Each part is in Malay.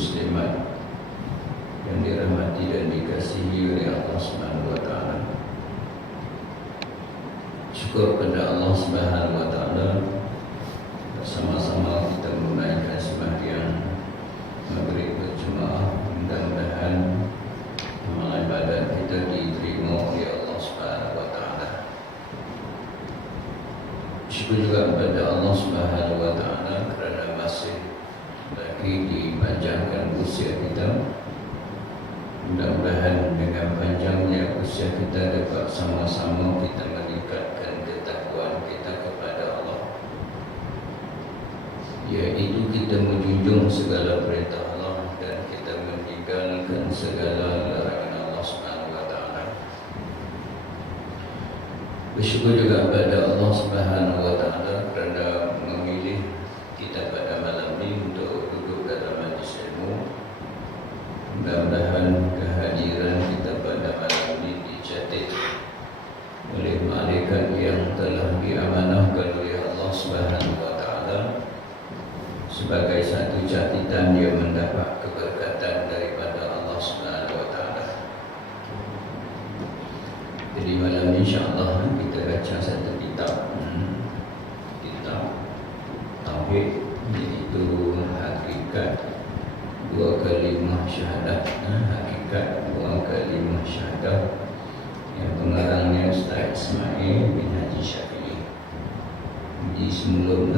muslimat yang dirahmati dan dikasihi oleh Allah Subhanahu wa taala. Syukur kepada Allah Subhanahu wa taala, bersama-sama kita menunaikan sembahyang maghrib berjemaah. Mudah-mudahan amal ibadat kita diterima oleh Allah Subhanahu wa taala. Syukur juga kepada Allah Subhanahu wa taala kerana masih lagi dipanjangkan usia kita. Mudah-mudahan dengan panjangnya usia kita dapat sama-sama kita meningkatkan ketakwaan kita kepada Allah, iaitu kita menjunjung segala perintah Allah dan kita meninggalkan segala larangan Allah Subhanahu wa taala. Bersyukur juga kepada Allah Subhanahu wa taala kerana memilih kita pada malam ini untuk duduk dalam majlis ilmu. Mudah-mudahan kehadiran kita pada malam ini dicatat oleh malaikat yang telah diamanahkan oleh Allah Subhanahu wa taala sebagai satu catatan yang mendapat keberkatan daripada Allah Subhanahu wa taala. Jadi malam ini insya-Allah kita baca satu kitab tauhid, iaitu hakikat dua kalimah syahadat. Hakikat dua kalimah syahadat yang pengarangnya Ustaz Ismail bin Haji Syafi'i. Di sebelum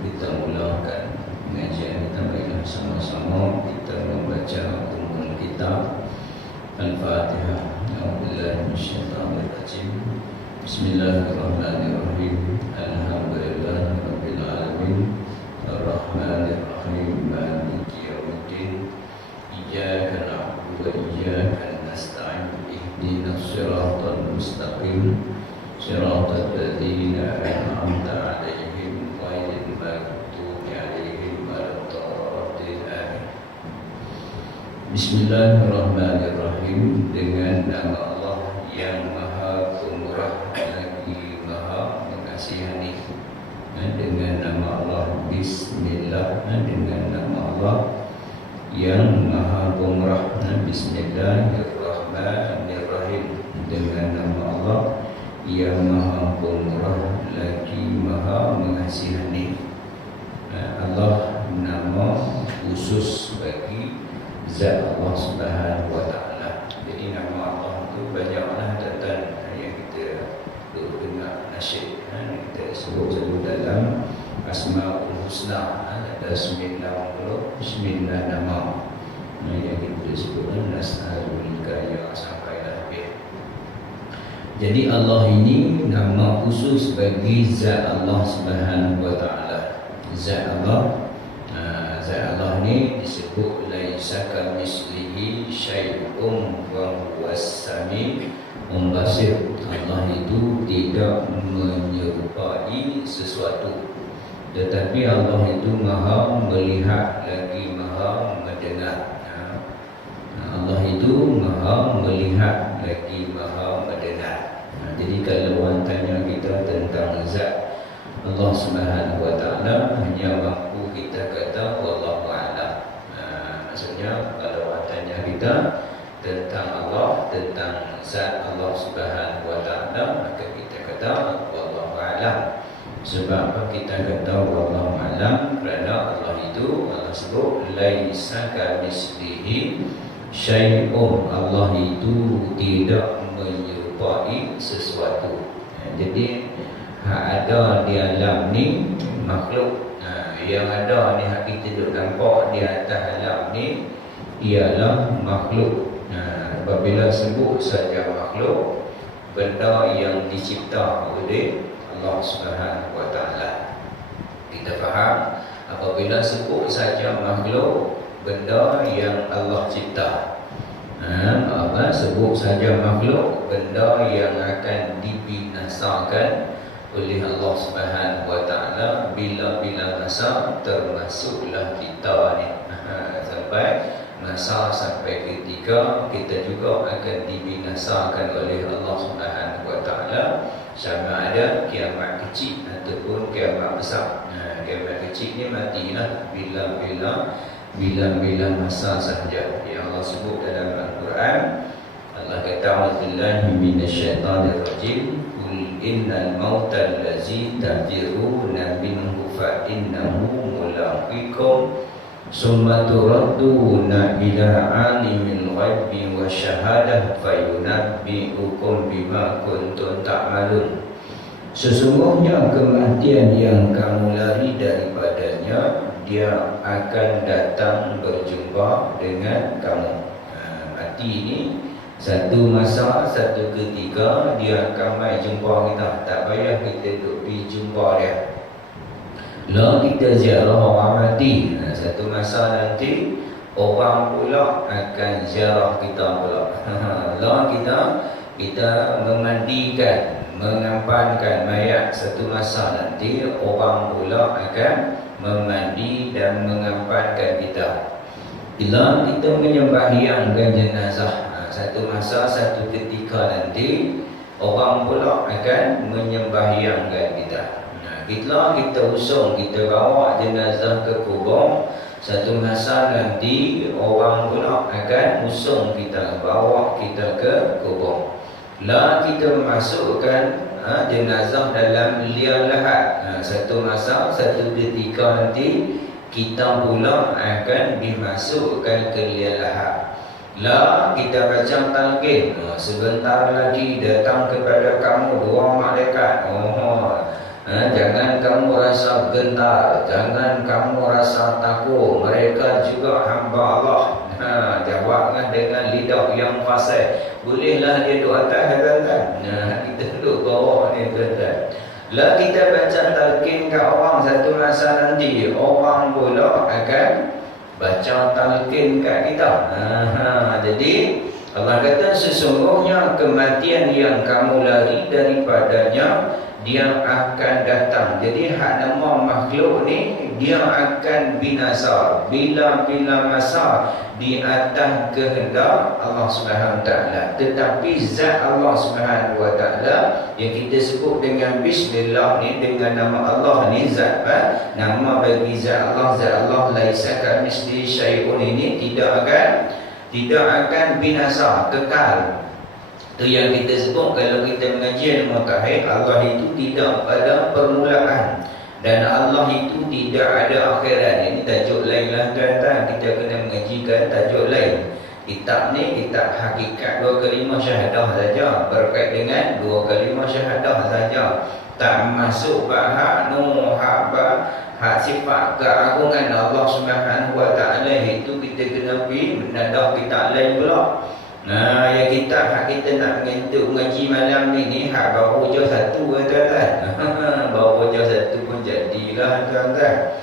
kita mulakan pengajian kita, baiklah sama-sama kita membaca umul kitab Al-Fatihah. A'udzubillahi minasyaitonir rajim. Bismillahirrahmanirrahim. Alhamdulillahirabbil alamin. Ar-Rahmanir Rahim. Maliki yaumiddin. Iyyaka na'budu wa iyyaka nasta'in. Ihdinas siratal mustaqim. Siratal ladzina an'amta 'alaihim ghairil maghdubi 'alaihim waladdallin. Amin. Bismillahirrahmanirrahim. Dengan nama Allah yang Maha Pemurah lagi Maha Mengasihani. Dengan nama Allah, Bismillah. Dengan nama Allah yang Maha Pemurah, Bismillahirrahmanirrahim. Dengan nama Allah yang Maha Pemurah lagi Maha Mengasihani. Allah nama khusus bagi zat Allah Subhanahu wa taala. Jadi nama Allah itu banyaklah datang yang kita dengar nasyid, kita sebut dalam Asmaul Husna. Ada 90 nama yang kita sebut Nas'alulika ya sampai habis. Jadi Allah ini nama khusus bagi zat Allah Subhanahu wa taala. Zat Allah ni disebut laisa kamitslihi syai'un wa huwas sami'ul basir. Allah itu tidak menyerupai sesuatu, tetapi Allah itu Maha melihat lagi Maha mendengar. Allah itu Maha melihat lagi Maha mendengar. Jadi kalau orang tanya kita tentang zat Allah Subhanahu wa taala, hanya mampu kita kata wallahu a'lam. Maksudnya kalau orang tanya kita tentang Allah, tentang zat Allah Subhanahu wa taala, maka kita kata wallahu a'lam. Sebab apa kita kata wallahu a'lam? Kerana Allah itu, Allah sebut laisa kamitslihi syai'un. Allah itu tidak menyerupai sesuatu. Jadi ada di alam ni makhluk. Yang ada ni hak kita duduk nampak di atas alam ni ialah makhluk. Apabila sebut saja makhluk, benda yang dicipta oleh Allah Subhanahu wa taala. Kita faham, apabila sebut saja makhluk, benda yang Allah cipta. Sebut saja makhluk, benda yang akan dibinasakan oleh Allah Subhanahu wa taala bila-bila masa, termasuklah kita ni. Sampai ketika kita juga akan dibinasakan oleh Allah Subhanahu wa taala, sama ada kiamat kecil ataupun kiamat besar. Kiamat kecil ni matilah bila-bila bila-bila masa sahaja. Yang Allah sebut dalam Al-Quran, Allah kata a'udzubillahi minasyaitonir rajim, qul innal mautal ladzi tafiruna minhu fa innahu mulaqikum summa turadduna ila alimil ghaibi wasyahadah fayunabbi'ukum bima kuntum ta'malun. Sesungguhnya kematian yang kamu lari daripadanya, dia akan datang berjumpa dengan kamu. Mati ini satu masa, satu ketika dia akan mai jumpa kita. Tak payah kita duduk pergi jumpa dia. Lah kita ziarah orang mati, satu masa nanti orang pula akan ziarah kita pula. Lah kita memandikan, mengampankan mayat, satu masa nanti orang pula akan memandi dan mengampankan kita. Bila kita menyembahyangkan jenazah, satu masa, satu ketika nanti orang pula akan menyembahyangkan kita. Bila kita usung, kita bawa jenazah ke kubur, satu masa nanti orang pula akan usung kita, bawa kita ke kubur. Lah kita memasukkan jenazah dalam liang lahat, satu masa, satu ketika nanti kita pula akan dimasukkan ke liang lahat. Lah kita baca talqin, sebentar lagi datang kepada kamu dua malaikat. Jangan kamu rasa gentar, jangan kamu rasa takut, mereka juga hamba Allah. Jawablah dengan lidah yang fasih. Bolehlah dia duduk atas tuan-tuan. Kita duduk bawah ni tuan-tuan. Lah kita baca talqin ke orang, satu masa nanti orang pula akan baca talqin kat kita. Jadi Allah kata sesungguhnya kematian yang kamu lari daripadanya, dia akan datang. Jadi hak nama makhluk ni dia akan binasa bila-bila masa di atas kehendak Allah Subhanahu Wa Taala. Tetapi zat Allah Subhanahu Wa Taala yang kita sebut dengan bismillah ni, dengan nama Allah ni, zat nama bagi zat Allah laisa kamitslihi syai'un, ini tidak akan binasa, kekal. Itu yang kita sebut kalau kita mengaji ilmu tauhid, Allah itu tidak ada permulaan dan Allah itu tidak ada akhirat. Ini tajuk lain lah tuan-tuan, kita kena mengajikan tajuk lain. Kitab ni kitab hakikat dua kalimah syahadah saja, berkait dengan dua kalimah syahadah saja. Tak masuk hak hak sifat keagungan Allah Subhanahu Wa Taala, itu kita kena pergi menadah kitab lain pula. Yang kita hak kita nak mengaji malam ni hak baru je satu tuan-tuan. Baru je satu pun jadilah tuan-tuan.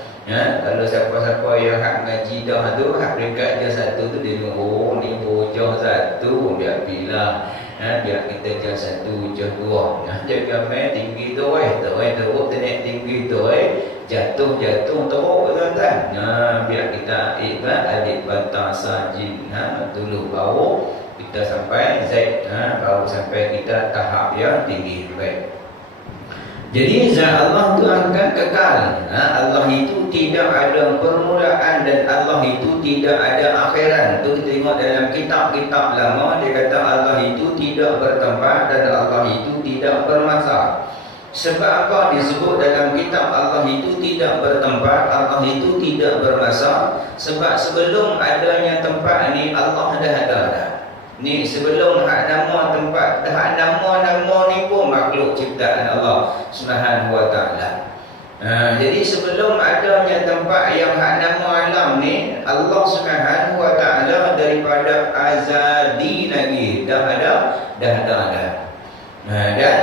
Kalau siapa-siapa yang hak mengaji dah tu, hak peringkat je satu tu, dia tengok ni bocah satu, biar pilih. Biar kita je satu, je dua. Jangan main tinggi tu teruk tenek tinggi tu jatuh teruk tuan-tuan. Biar kita adik bantah sajin dulu baru kita sampai zaid, baru sampai kita tahap yang tinggi. Baik. Jadi zat Allah itu akan kekal. Allah itu tidak ada permulaan dan Allah itu tidak ada akhiran. Itu kita tengok dalam kitab-kitab lama, dia kata Allah itu tidak bertempat dan Allah itu tidak bermasa. Sebab apa disebut dalam kitab Allah itu tidak bertempat, Allah itu tidak bermasa? Sebab sebelum adanya tempat ni Allah dah ada dah. Ni sebelum hak nama tempat, hak nama ni pun makhluk ciptaan Allah Subhanahu Wa Taala. Jadi sebelum adanya tempat yang hak nama alam ni, Allah Subhanahu Wa Taala daripada azali lagi dah ada. Dan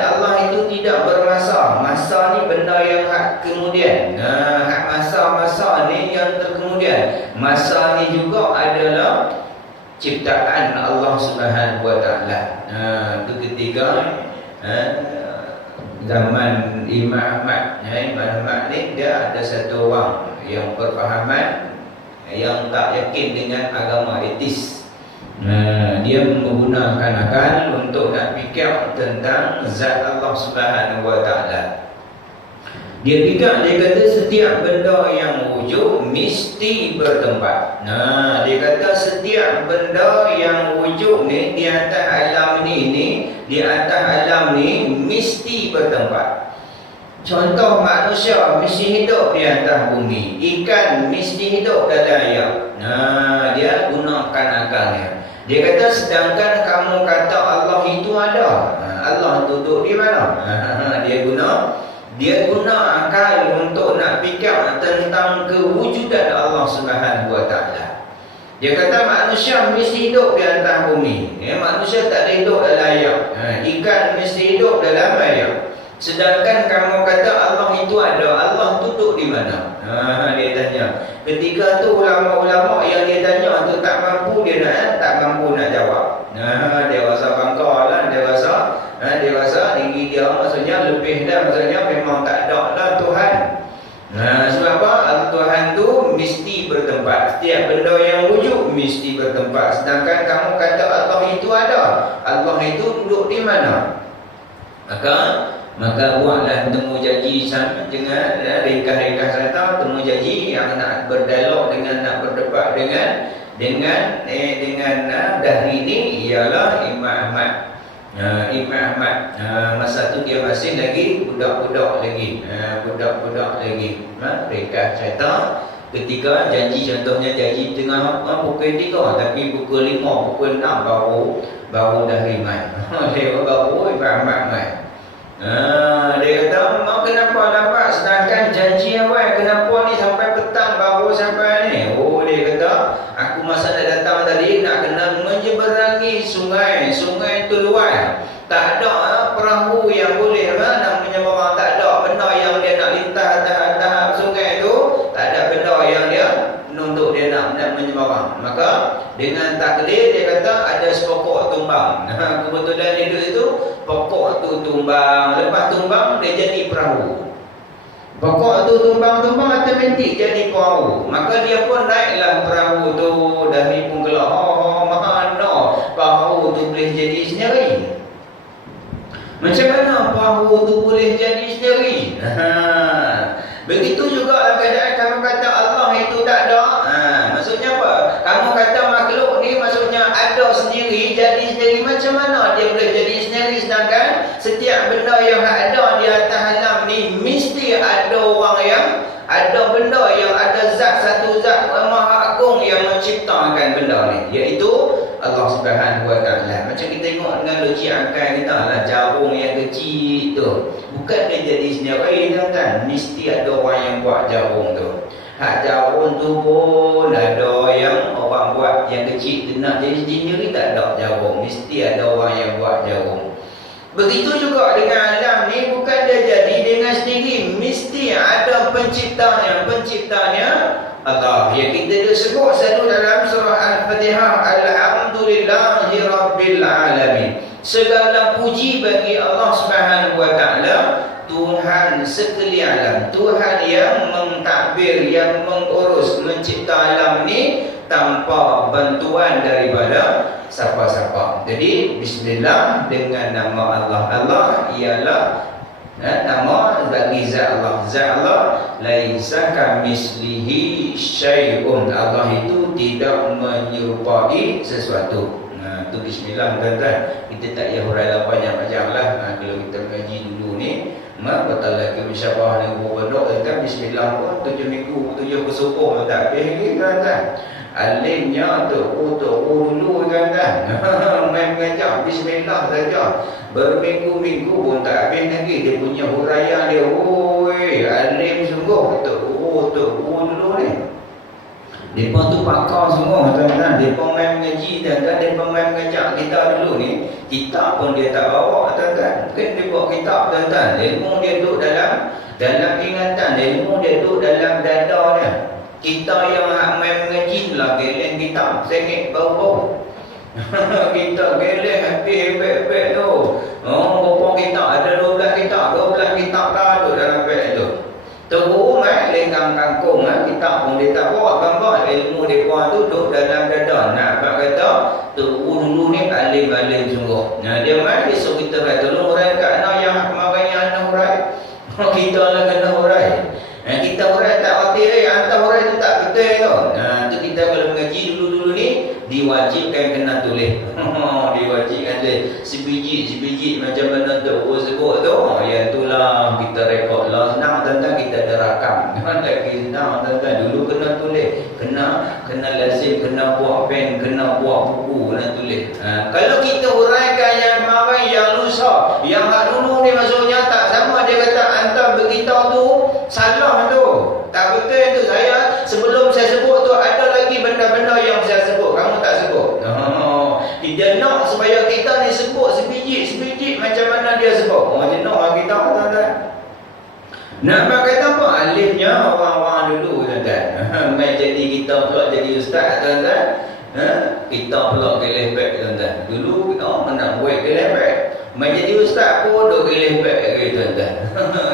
Allah itu tidak bermasa. Masa ni benda yang hak kemudian. Hak masa ni yang terkemudian. Masa ni juga adalah ciptaan Allah Subhanahu Wa Taala. Itu ketiga zaman Imam Ahmad. Imam Ahmad ni dia ada satu orang yang berfahaman, yang tak yakin dengan agama etis. Dia menggunakan akal untuk nak fikir tentang zat Allah Subhanahu Wa Taala. Dia fikir, dia kata setiap benda yang wujud mesti bertempat. Nah, dia kata setiap benda yang wujud ni di atas alam ni di atas alam ni mesti bertempat. Contoh, manusia mesti hidup di atas bumi, ikan mesti hidup dalam air. Nah, dia gunakan akalnya. Dia kata sedangkan kamu kata Allah itu ada, Allah duduk di mana? Dia guna akal untuk nak fikir tentang kewujudan Allah Subhanahu Wa Taala. Dia kata manusia mesti hidup di atas bumi. Manusia tak ada hidup dalam air. Ikan mesti hidup dalam air. Sedangkan kamu kata Allah itu ada, Allah duduk di mana? Dia tanya. Ketika tu ulama-ulama yang dia tanya tu tak mampu nak jawab. Dia rasa bangga lah, dia rasa diri dia maksudnya lebih dah, maksudnya memang tak ada lah Tuhan. Sebab apa? Tuhan tu mesti bertempat. Setiap benda yang wujud mesti bertempat. Sedangkan kamu kata Allah itu ada, Allah itu duduk di mana? Maka buatlah temu janji sama dengan ringkas-ringkas serta temu janji yang nak berdialog dengan, nak berdebat dengan dahri ini ialah Imam Ahmad. Masa tu dia masih lagi budak-budak lagi. Ringkas cerita ketika janji, contohnya janji tengah pukul 3 tapi pukul 5, pukul 6 baru dahri mai. Baru Imam Ahmad mai. Dia kata, kenapa lambat sedangkan janji awal, kenapa ni sampai petang baru sampai ni? Dia kata, aku masa nak datang tadi nak kena menyeberangi sungai tu luas. Tak ada perahu yang boleh nak menyeberang, tak ada benda yang dia nak lintas atas sungai tu, tak ada benda yang dia untuk dia nak menyeberang. Maka dengan takdir dia kata ada sepokok tumbang. Kebetulan hidup itu pokok tu tumbang, lepas tumbang dia jadi perahu. Pokok tu tumbang automatik jadi perahu. Maka dia pun naiklah perahu tu, dari pun kelak. Mana perahu tu boleh jadi sendiri? Macam mana perahu tu boleh jadi sendiri? Begitu juga keadaan kamu kata Allah itu tak ada. Maksudnya apa? Kamu kata makhluk ni maksudnya ada sendiri, jadi sendiri. Macam mana dia boleh jadi sendiri sedangkan setiap benda yang ada di atas alam ni mesti ada orang yang ada benda yang ada satu zat Maha Agung yang menciptakan benda ni, iaitu Allah Subhanahu Wa Taala. Macam kita tengok dengan logik akal kita lah, jarum yang kecil tu bukan dia jadi sendiri kan, mesti ada orang yang buat jarum tu. Hak jarum tu pun ada yang orang buat yang kecil tu, nak jadi sendiri tak ada jarum, mesti ada orang yang buat jarum. Begitu juga dengan alam ni, bukan dia jadi dengan sendiri, mesti ada penciptanya Allah. Yang kita sebut selalu dalam surah Al-Fatihah, Alhamdulillahi Rabbil Alamin. Segala puji bagi Allah Subhanahu Wa Taala, Tuhan sekalian alam, Tuhan yang mentadbir, yang mengurus, mencipta alam ni tanpa bantuan daripada siapa-siapa. Jadi bismillah dengan nama Allah. Allah ialah nama bagi zat Allah. Zat Allah laisa kamislihi syai'un. Allah itu tidak menyerupai sesuatu. Tu bismillah tuan-tuan. Kita tak payah huraikan banyak-banyak lah. Kalau kita mengaji dulu ni, betul lagi mensyabah ni berbentuk tuan-tuan. Bismillah pun 7 minggu, 7 bersubuh tak habis lagi tuan-tuan. Alimnya tu dulu tuan-tuan. Main mengajar bismillah saja, berminggu-minggu pun tak habis lagi. Dia punya huraian dia, alim sungguh tu dulu ni. Mereka tu pakar semua tuan-tuan. Mereka main mengaji tuan-tuan, mereka main mengajar kita dulu ni. Kitab pun dia tak bawa tuan-tuan. Mungkin dia bawa kitab tuan-tuan. Ilmu dia duduk dalam ingatan, ilmu dia duduk dalam dada dia. Kita yang main mengaji lah geleng kitab sengit bau-bau. Kita geleng habis beg-beg tu. Berapa kitab? Ada 12 kitab lah tu dalam beg tu. Terus lenggang kangkung kitab pun dia tak bawa gambar. Ilmu dia buat tu duduk dalam dada. Nak kata dulu ni alim-alim sungguh. Dia dia suruh kita tolong hurai kat ana yang marahnya ana hurai. Kita lah kena hurai. Kita hurai tak reti hantar hurai diwajibkan kena tulis. Diwajibkan tulis sebiji macam mana tu sebut tu. Yang itulah kita rekod lah. Senang tuan-tuan, kita ada rakam. Lagi senang tuan-tuan. Dulu kena tulis, kena lazim, kena buat pen, kena buat buku, kena tulis. Kalau kita uraikan yang kemarin, yang lusa, yang hak dulu ni maksudnya tak sama. Dia kata hantar beritahu tu salah tu, tak betul tu. Sebelum saya sebut tu ada lagi benda-benda yang saya sebut, kamu tak sebut. Dia nak supaya kita ni sebut sebiji macam mana dia sebut. Dia nak kita tuan-tuan. Nak kata apa? Alifnya orang-orang dulu tuan-tuan. Mai jadi kita pula jadi ustaz tuan-tuan. Kita pula geleh back tuan-tuan. Dulu kita nak buat geleh back. Mai jadi ustaz pun duk geleh back lagi tuan-tuan.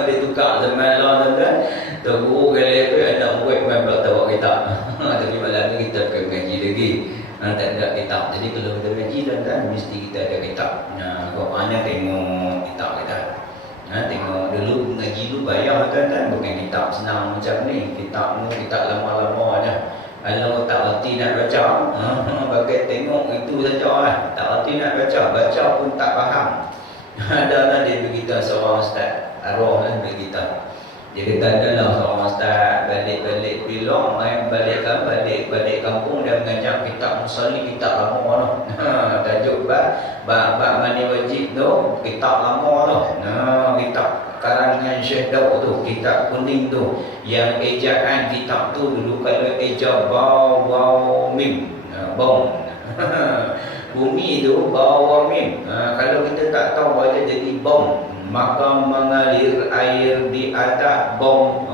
Dia tukar zaman lah tuan-tuan. Tok guru geleh back nak buat mai pula tahu kita. Tapi malam ni kita akan ngaji lagi. Tak ada kitab. Jadi kalau kita ngaji tuan-tuan mesti kita ada kitab. Kau banyak tengok kitab kita. Tengok dulu ngaji dulu bayar tuan-tuan, bukan kitab senang macam ni. Kitab ni kitab lama-lama aja. Kalau tak erti nak baca, bagai tengok itu saja. Tak erti nak baca pun tak faham. Ada dia beritahu seorang ustaz, arwah lah beritahu. Dia kata adalah seorang ustaz balik-balik Pilong, balik kampung dia mengajar kitab Musali, kitab lama lah. Tajuk bab mandi wajib tu, kitab lama lah. Kitab karangan Syekh Daud tu, kitab kuning tu. Yang ejaan kitab tu dulu kalau eja baw mim, bom. Bumi tu bawa mim. Kalau kita tak tahu baca jadi bom, maka mengalir air di atas bom.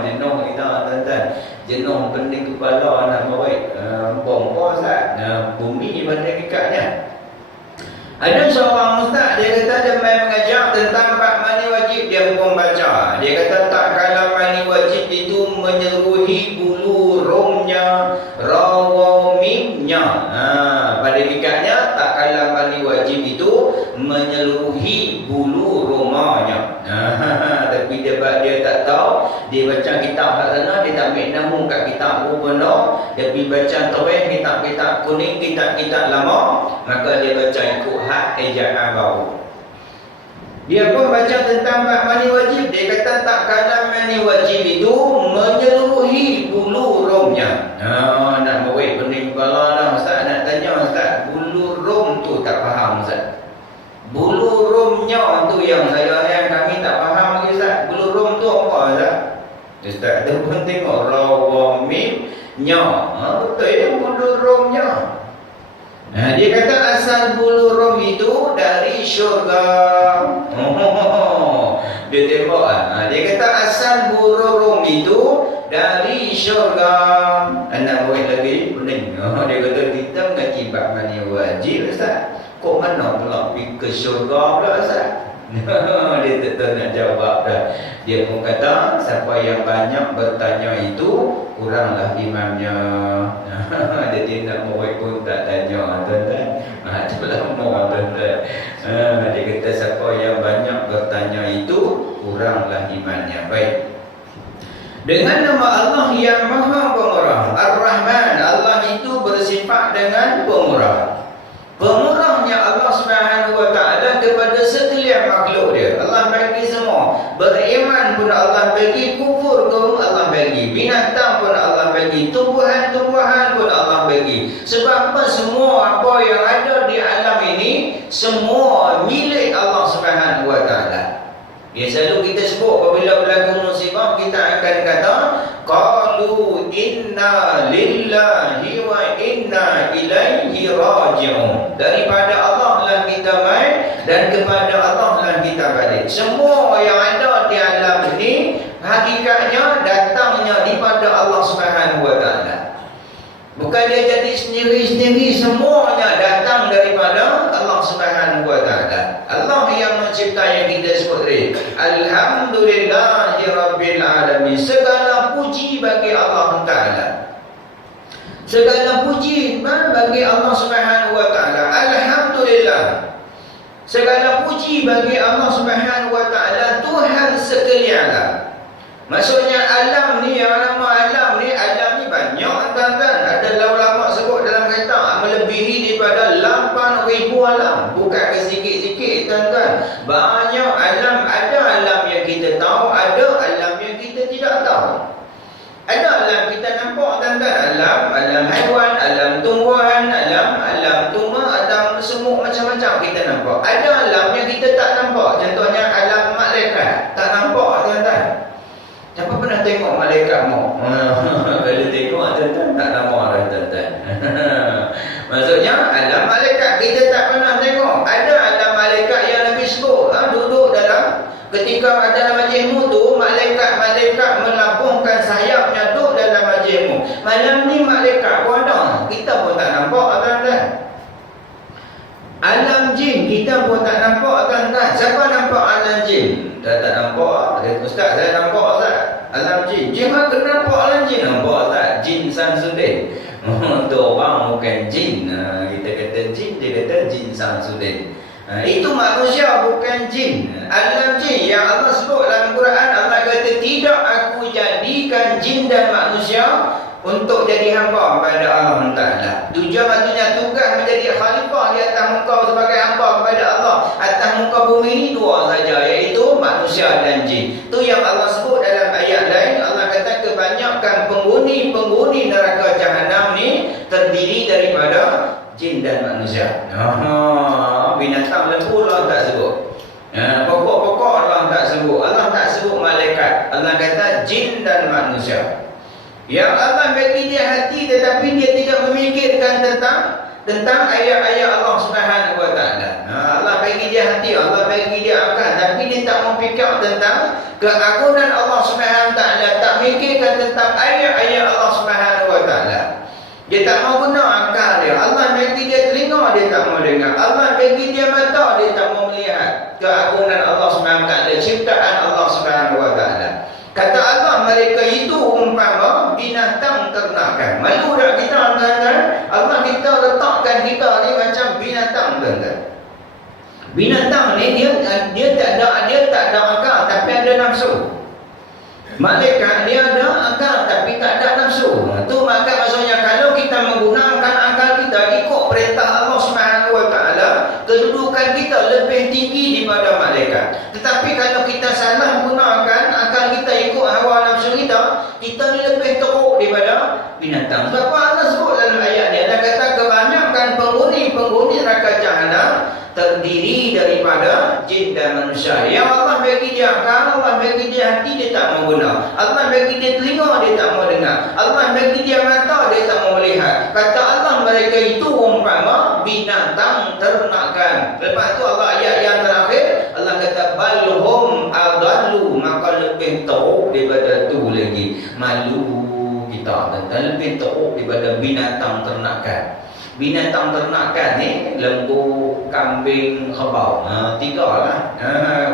Jenuh kita tuan-tuan. Jenuh pening kepala nak baik. Bom apa Ustaz? Bumi mana kekatnya. Ada seorang ustaz, dia kata dia main mengajar tentang bab mandi wajib, dia pun baca. Dia kata tak kala mandi wajib itu menyeluruhi bulu romnya, rawamimnya. Pada kekatnya tak kala mandi wajib itu menyeluruhi bulu romanya. Tapi dia tak tahu, dia baca kitab kat sana, dia tak ambil nama kat kitab benar. Dia pergi baca taweh, kitab-kitab kuning, kitab-kitab lama, maka dia baca ikut hak ejaan baru. Dia pun baca tentang bab mandi wajib. Dia kata tak kala mandi wajib itu menyeluruhi bulu romnya. Nak buat pening kepala dah Ustaz, nak tanya Ustaz, bulu rom tu tak faham Ustaz. Bulu romnya tu yang kami tak faham lagi Ustaz. Bulu rom tu apa Ustaz? Ustaz tu pun tengok rawamimnya. Betul ya bulu romnya. Dia kata asal bulu rom itu dari syurga. Dia tembak dia kata asal bulu rom itu dari syurga. Anak buat lagi pening. Dia kata kita mengaji bab mandi wajib Ustaz, kok mana pula pergi ke syurga pula Ustaz? Dia tak tahu nak jawab dah. Dia pun kata siapa yang banyak bertanya itu kuranglah imannya. Dia nak murid pun tak tanya tuan-tuan. Itulah mau tuan-tuan. Dia kata siapa yang banyak bertanya itu kuranglah imannya. Baik. Dengan nama Allah yang Maha Pemurah, Ar-Rahman, Allah itu bersifat dengan pemurah. Pemurahnya Allah Subhanahu wa taala kepada sekalian makhluk dia. Allah bagi semua. Beriman pun Allah bagi, kufur pun Allah bagi, binatang pun Allah bagi, tumbuhan-tumbuhan pun Allah bagi. Sebab apa? Semua apa yang ada di alam ini semua milik Allah Subhanahu wa taala. Dia selalu kita sebut apabila berlaku musibah, kita akan kata qalu inna lillahi wa inna ilaihi raji'un. Daripada Allah lah kita mai dan kepada Allah lah kita balik. Semua yang ada di alam ini hakikatnya datangnya daripada Allah Subhanahu wa taala. Bukan dia jadi sendiri-sendiri, semuanya datang daripada Allah Subhanahu wa taala. Allah yang mencipta yang kita sebut tadi. Alhamdulillahirabbil alamin. Segala puji bagi Allah taala. Segala puji bagi Allah Subhanahu wa taala. Alhamdulillah. Segala puji bagi Allah Subhanahu wa taala, Tuhan sekalian. Maksudnya alam ni, yang nama alam ni banyak tuan-tuan. Ada ulama sebut dalam kitab ribu alam. Bukan sikit-sikit tuan-tuan. Banyak alam. Ada alam yang kita tahu, ada alam yang kita tidak tahu. Ada alam kita nampak tuan-tuan. Alam haiwan, alam tumbuhan, alam tumbuh, alam semut, macam-macam kita nampak. Ada alam yang kita tak nampak. Contohnya alam malaikat. Tak nampak tuan-tuan. Siapa pernah tengok malaikat mau? Kalau tengok tuan-tuan tak nampak dah tuan-tuan. Maksudnya alam malaikat kita tak pernah tengok. Ada alam malaikat yang Nabi sebut, duduk dalam, ketika ada majlimu tu, malaikat-malaikat melabungkan sayapnya duduk dalam majlimu. Malam ni malaikat pun ada, kita pun tak nampak tuan-tuan. Alam jin kita pun tak nampak tuan-tuan. Siapa nampak alam jin? Tak nampak. Ustaz, saya nampak Ustaz. Alam jin. Jin mana kena nampak alam jin? Nampak Ustaz. Jin Samsudin. Tu orang bukan jin. Kita kata jin, dia kata jin Samsudin. Itu manusia bukan jin. Alam jin yang Allah sebut dalam Quran, Allah kata tidak aku jadikan jin dan manusia untuk jadi hamba kepada Allah Ta'ala. Tujuan maksudnya tugas menjadi khalifah di atas muka sebagai hamba kepada Allah atas muka bumi ini dua saja, iaitu manusia dan jin. Itu yang Allah sebut dalam ayat lain. Allah kata kebanyakan penghuni neraka jahanam ni terdiri daripada jin dan manusia. Binatang lembu Allah tak sebut. Pokok-pokok Allah tak sebut. Allah tak sebut malaikat. Allah kata jin dan manusia. Yang Allah bagi dia hati tetapi dia tidak memikirkan tentang ayat-ayat Allah Subhanahu Wa Taala. Allah bagi dia hati, Allah bagi dia akal, tapi dia tak memfikir tentang keagungan Allah Subhanahu Wa Taala, tak memikirkan tentang ayat-ayat Allah Subhanahu Wa Taala. Dia tak mau guna akal dia. Allah bagi dia telinga, dia tak mau dengar. Allah bagi dia mata, dia tak mau melihat keagungan Allah Subhanahu Wa Taala, ciptaan Allah Subhanahu Wa Taala. Kata Allah, mereka itu umpama binatang ternakan. Malu tak kita tuan-tuan? Allah kita letakkan kita ni macam binatang tuan-tuan. Binatang ni dia tak ada akal tapi ada nafsu. Malaikat dia ada akal tapi tak ada nafsu. Tu maka maksudnya kalau kita menggunakan akal kita ikut perintah Allah Subhanahu Wa Taala, kedudukan kita lebih tinggi daripada malaikat. Tetapi kalau kita salah gunakan akal kita ikut hawa nafsu kita, kita ni lebih teruk daripada binatang. Sebab Allah sebut dalam ayat ni, Allah kata kebanyakan penghuni neraka jahanam terdiri daripada jin dan manusia. Yang Allah bagi dia akal, Allah bagi dia hati, dia tak mau guna. Allah bagi dia telinga, dia tak mau dengar. Allah bagi dia mata, dia tak mau melihat. Kata Allah, mereka itu umpama binatang ternakan. Lepas tu Allah ayat yang terakhir, Allah kata balhum adallu, maka lebih teruk daripada tu lagi. Malu kita dan lebih teruk daripada binatang ternakan. Binatang ternakan ni lembu, kambing, kerbau. Tiga lah.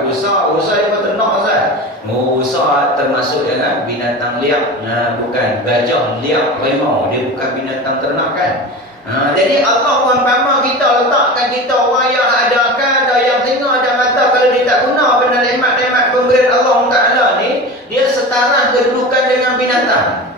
Usa yang ternak Ustaz. Usa termasuk dengan binatang liak. Bukan gajah, liak, harimau. Dia bukan binatang ternakan. Jadi Allah umpama kita letakkan kita orang yang ada akal, ada yang telinga, ada mata, kalau dia tak guna benda nikmat-nikmat pemberian Allah Ta'ala ni, dia setara kedudukan dengan binatang.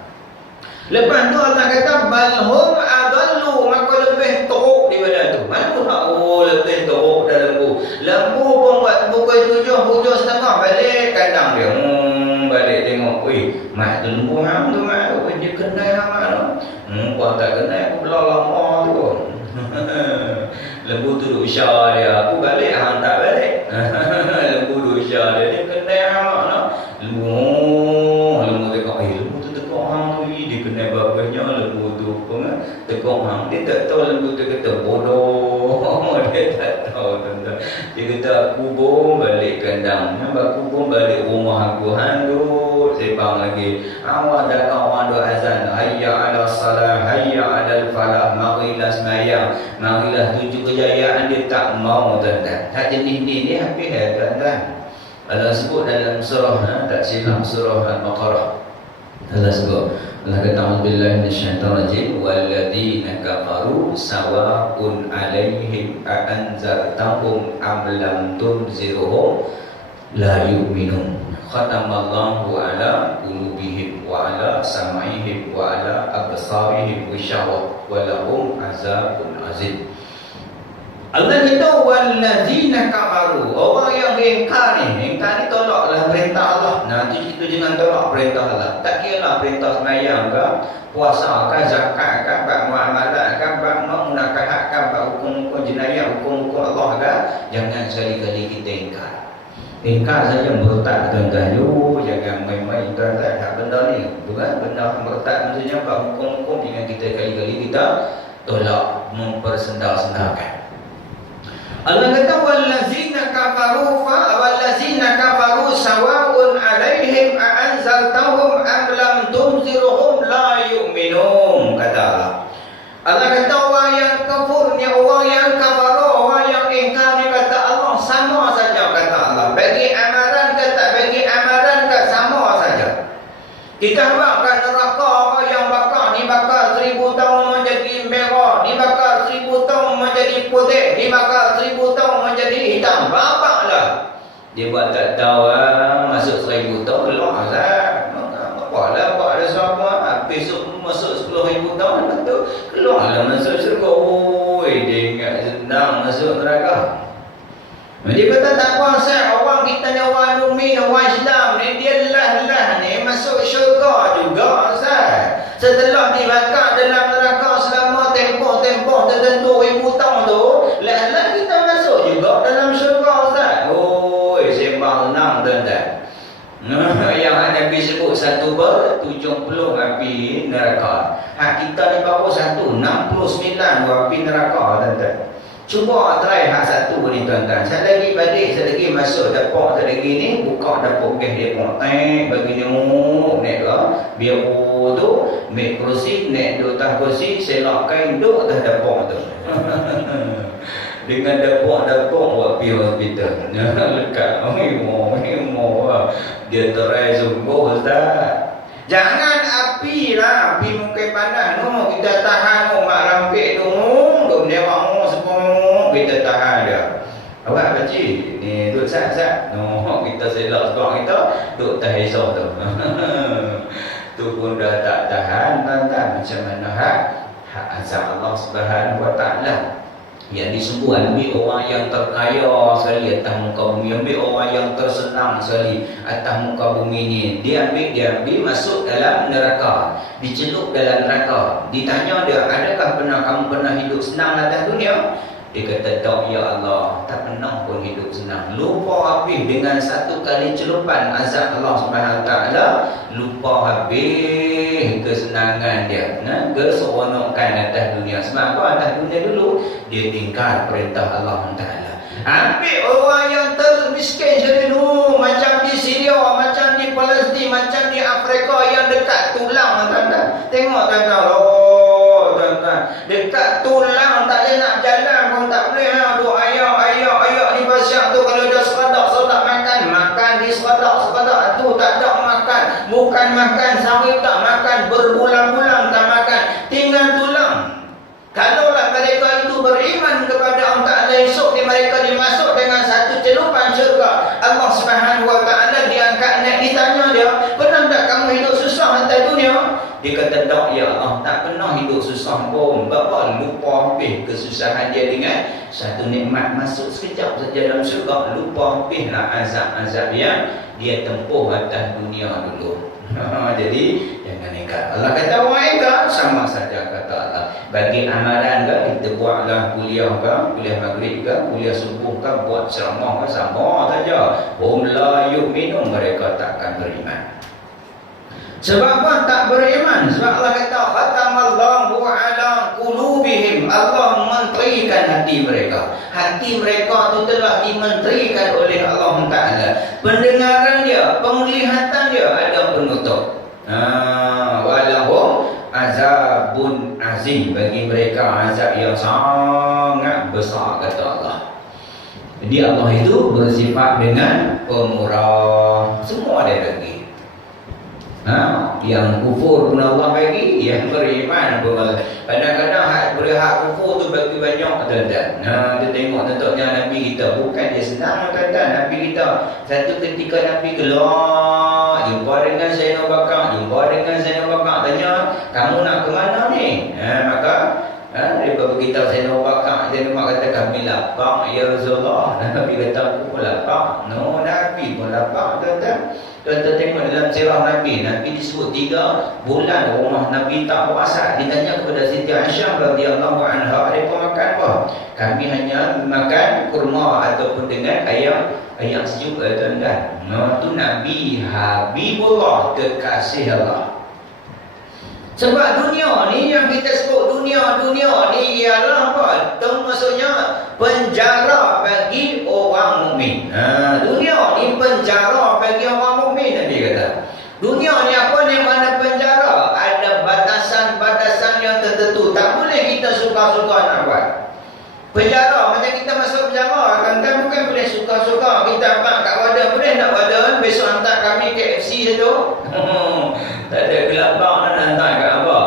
Lepas tu Allah kata balhum adallu, maka lebih teruk daripada tu. Mana nak lebih teruk dah lembu. Lembu pun buat pukul 7:30 balik kandang dia. Balik tengok, mat tu lembu hang tu mat tu, dia kenal hang mat tu. Kau tak kenal aku belah lama tu. Lembu tu duk syar dia, aku balik hang tak balik. Lembu duk syar dia kenal hang mat tu. Lembu tengok, lembu tu tekok hang tu, dia kenal bagusnya lembu tu pun tekok hang. Dia tak tahu lembu tu kata bodoh. Dia tak tahu tuan-tuan. Dia kata aku bom balik kandang, aku bom balik rumah aku, handuk sepang lagi. Awak dah kawan doa azan, hayya ala salah, hayya ala falah, marilah semayang, marilah tuju kejayaan. Dia tak mau tuan-tuan. Tak jenis ni habis tuan-tuan. Allah sebut dalam surah, tak silap, surah Al-Baqarah. Allah sebut, Allah kata auzubillahi minasyaitonir rajim, walladzina kafaru sawa'un 'alaihim a anzartahum am lam tunzirhum la yu'minun. Khatamallahu 'ala qulubihim wa 'ala sam'ihim wa 'ala absarihim ghishawah wa lahum azabun azim. Allah kata wallazina kafaru, orang yang ingkar ni tolaklah perintah Allah. Nanti kita jangan tolak perintah Allah. Tak kira perintah sembahyang ke, puasa ke, zakat ke, bab muamalat ke, bab munakahat ke, bab hukum-hukum jenayah, hukum-hukum Allah ke, jangan sekali-kali kita ingkar. Ingkar saja murtad tuan-tuan. Jangan main-main tuan-tuan tak benda ni. Bukan benda murtad maksudnya bab hukum-hukum dengan kita kali-kali kita tolak, mempersendar-sendarkan. Allah kata wallazina kafaru sawa'un 'alaihim a'anzartahum am lam tunzirhum la yu'minun, kata Allah. Allah kata orang yang kafir ni, orang yang kafaru, orang yang ingkar ni, kata Allah sama saja, kata Allah. Bagi amaran ke tak bagi amaran ke sama saja. Kita harapkan neraka orang yang bakar ni bakar 1000 tahun menjadi merah, ni bakar 1000 tahun menjadi putih, ni bakar 1000 tahun menjadi hitam. Bapaklah. Dia buat tak tahu masuk 1000 tahun keluar Azab. Apalah buat ada siapa besok masuk 10,000 tahun betul keluarlah masuk syurga. Oi, dia ingat senang masuk neraka. Dia kata tak kuasa orang kita ni, orang mukmin, orang Islam ni, dia lah ni masuk syurga juga Ustaz. Setelah dibakar dalam neraka selama tempoh tertentu 1000 tahun tu, lah kita masuk juga dalam syurga Ustaz. Oi, sembang senang tuan-tuan. Yang Nabi sebut 1/70 api neraka. Hak kita ni baru 1/69 api neraka tuan-tuan. Cuba try hak satu ni tuan-tuan. Saya lagi balik, saya lagi masuk dapur, saya lagi ni buka dapur gas dia pun bagi ni naik ke biar tu make kursi naik duduk atas kursi, selak kain duduk atas dapur tu. Dengan dapur buat pergi hospital. Lekat dia terai sungguh Ustaz. Jangan api lah, api mungkin panas no, kita tahan no, mak rampik tu menewak sepuluh kita tahan dia. Awak pakcik ni duduk sat-sat no, kita selak sebab kita duduk tak esok tu. Tu pun dah tak tahan tuan-tuan. Macam mana hak azab Allah Subhanahu Wa Taala yang disebut ambil orang yang terkaya sekali atas muka bumi, ambil orang yang tersenang sekali atas muka bumi ni, dia ambil masuk dalam neraka, dicelup dalam neraka. Ditanya dia, adakah kamu pernah hidup senang atas dunia? Dia kata tak ya Allah, tak pernah pun hidup senang. Lupa habis dengan satu kali celupan azab Allah Subhanahu Wa Taala, lupa habis kesenangan dia, keseronokan atas dunia. Sebab apa? Atas dunia dulu dia ingkar perintah Allah Taala. Ambil orang yang termiskin jadi dulu, macam di Syria, macam di Palestin, macam di Afrika yang dekat tulang tuan-tuan. Tengok tuan-tuan, tuan-tuan, dekat tulang tak boleh nak jalan pun tak boleh. Duk ayak ni pasyak tu, kalau dah sepadak makan di sepadak tu tak ada makan, bukan makan sehari tak makan, berbulan-bulan tak makan, tinggal tulang. Kalaulah mereka itu beriman kepada Allah Ta'ala, esok mereka dimasuk dengan satu celupan syurga Allah Subhanahu Wa Taala, diangkat naik. Ditanya dia, pernah tak kamu hidup susah atas dunia? Dia kata tak ya Allah, tak pernah hidup susah pun. Bapa lupa habis kesusahan dia dengan satu nikmat masuk sekejap saja dalam syurga, lupa habislah azab-azab yang dia tempuh atas dunia dulu. Jadi jangan ingkar. Allah kata orang ingkar sama saja, kata Allah. Bagi amalan ke, kita buatlah kuliah ke, kuliah maghrib ke, kuliah subuh ke, buat ceramah ke, sama saja. Hum la yu'minun, mereka takkan beriman. Sebab apa tak beriman? Sebab Allah kata khatamallahu ala qulubihim, Allah menterikan hati mereka. Hati mereka itu telah dimenterikan oleh Allah Ta'ala. Pendengaran dia, penglihatan dia ada penutup. Walahum azabun azim, bagi mereka azab yang sangat besar, kata Allah. Jadi Allah itu bersifat dengan pemurah, semua dia bagi. Yang kufur pun Allah bagi, yang beriman pun Allah. Kadang-kadang hak kufur tu bagi banyak tuan-tuan. Dia tengok tentunya Nabi kita, bukan dia senang tuan-tuan. Nabi kita satu ketika Nabi keluar, jumpa dengan Zainal Bakar, tanya, kamu nak ke mana ni? Maka dia beritahu Zainal Bakar, Dia nak kata kami lapar ya Rasulullah. Nabi kata aku pun lapar. No, Nabi pun lapar. Kita tengok dalam sirah Nabi disebut 3 bulan rumah Nabi tak puasa. Ditanya kepada Siti Aisyah radhiyallahu anha, mereka makan apa? Kami hanya makan kurma ataupun dengan ayam sejuk tuan-tuan. No, tu Nabi Habibullah, kekasih Allah. Sebab dunia ni yang kita sebut dunia ni ialah apa? Itu maksudnya penjara bagi orang mukmin. Dunia ni penjara bagi orang mukmin, Nabi kata. Dunia ni apa ni, mana penjara? Ada batasan-batasan yang tertentu. Tak boleh kita suka-suka nak buat. Penjara macam kita masuk penjara kan, bukan boleh suka-suka kita abang kat wadah, boleh nak wadah besok hantar kami KFC saja. Tak ada kelabang nak hantar kat apa.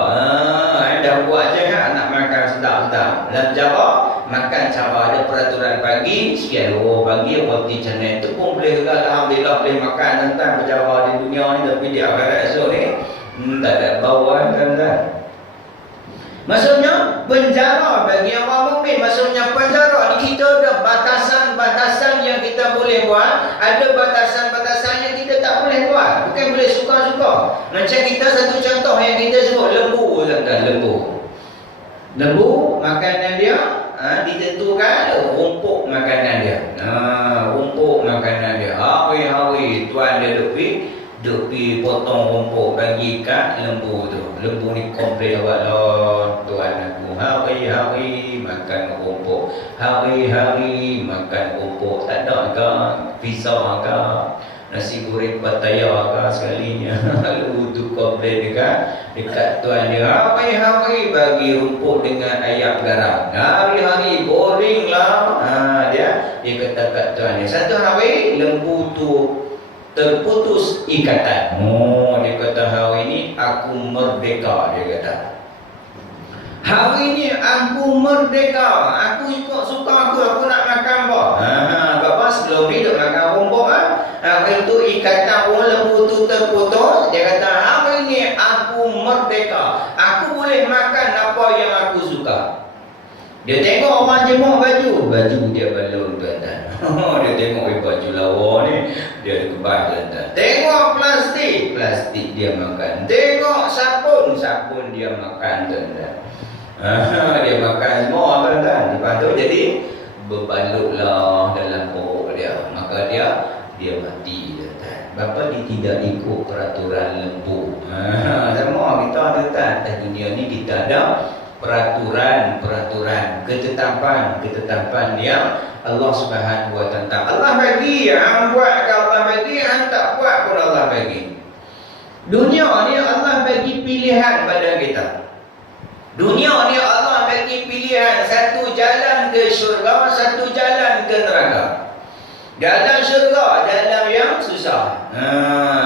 Dah buat je kan nak makan sedap-sedap. Dalam penjara makan cara ada peraturan pagi sekian pagi roti canai tu pun boleh juga. Alhamdulillah boleh makan tentang penjara di dunia ni, tapi di akhirat esok ni tak ada bauan kan. Maksudnya penjara bagi orang mukmin. Maksudnya penjara ni kita ada batasan-batasan yang kita boleh buat, ada batasan-batasan yang kita tak boleh buat. Bukan boleh suka-suka. Macam kita satu contoh yang kita sebut lembu, lembu makanan dia ditentukan rumput makanan dia. Rumput makanan dia. Hari-hari tuan dia duk pergi potong rumput bagi kat lembu tu. Lembu ni komplain awak lah, tuan aku hari-hari makan rumput, hari-hari makan rumput. Tak ada ke pisau ke nasi goreng Pattaya ke sekalinya. Lalu tu komplain dekat tuan dia, hari-hari bagi rumput dengan ayam garam, hari-hari boring lah. Dia kata kat tuan dia, satu hari lembu tu terputus ikatan. Dia kata hari ni aku merdeka. Dia kata hari ni aku merdeka, aku ikut suka aku nak makan apa. Bapa sebelum ni duk makan rumput hari tu ikatan lembu tu terputus. Dia kata hari ni aku merdeka, aku boleh makan apa yang aku suka. Dia tengok orang jemur baju dia balon tuan-tuan. Dia tengok baju lawa ni, dia kebal tuan-tuan. Tengok plastik dia makan. Tengok sabun dia makan tuan-tuan. Dia makan semua tuan-tuan. Lepas tu jadi berbalutlah dalam perut dia. Maka dia mati tuan-tuan. Bapa dia tidak ikut peraturan lembu. Semua kita tuan-tuan, atas dunia ni kita ada peraturan, ketetapan yang Allah Subhanahu wa taala. Allah bagi, hang buat ke Allah bagi, hang tak buat pun Allah bagi. Dunia ni Allah bagi pilihan pada kita. Dunia ni Allah bagi pilihan, satu jalan ke syurga, satu jalan ke neraka. Jalan syurga, jalan yang susah.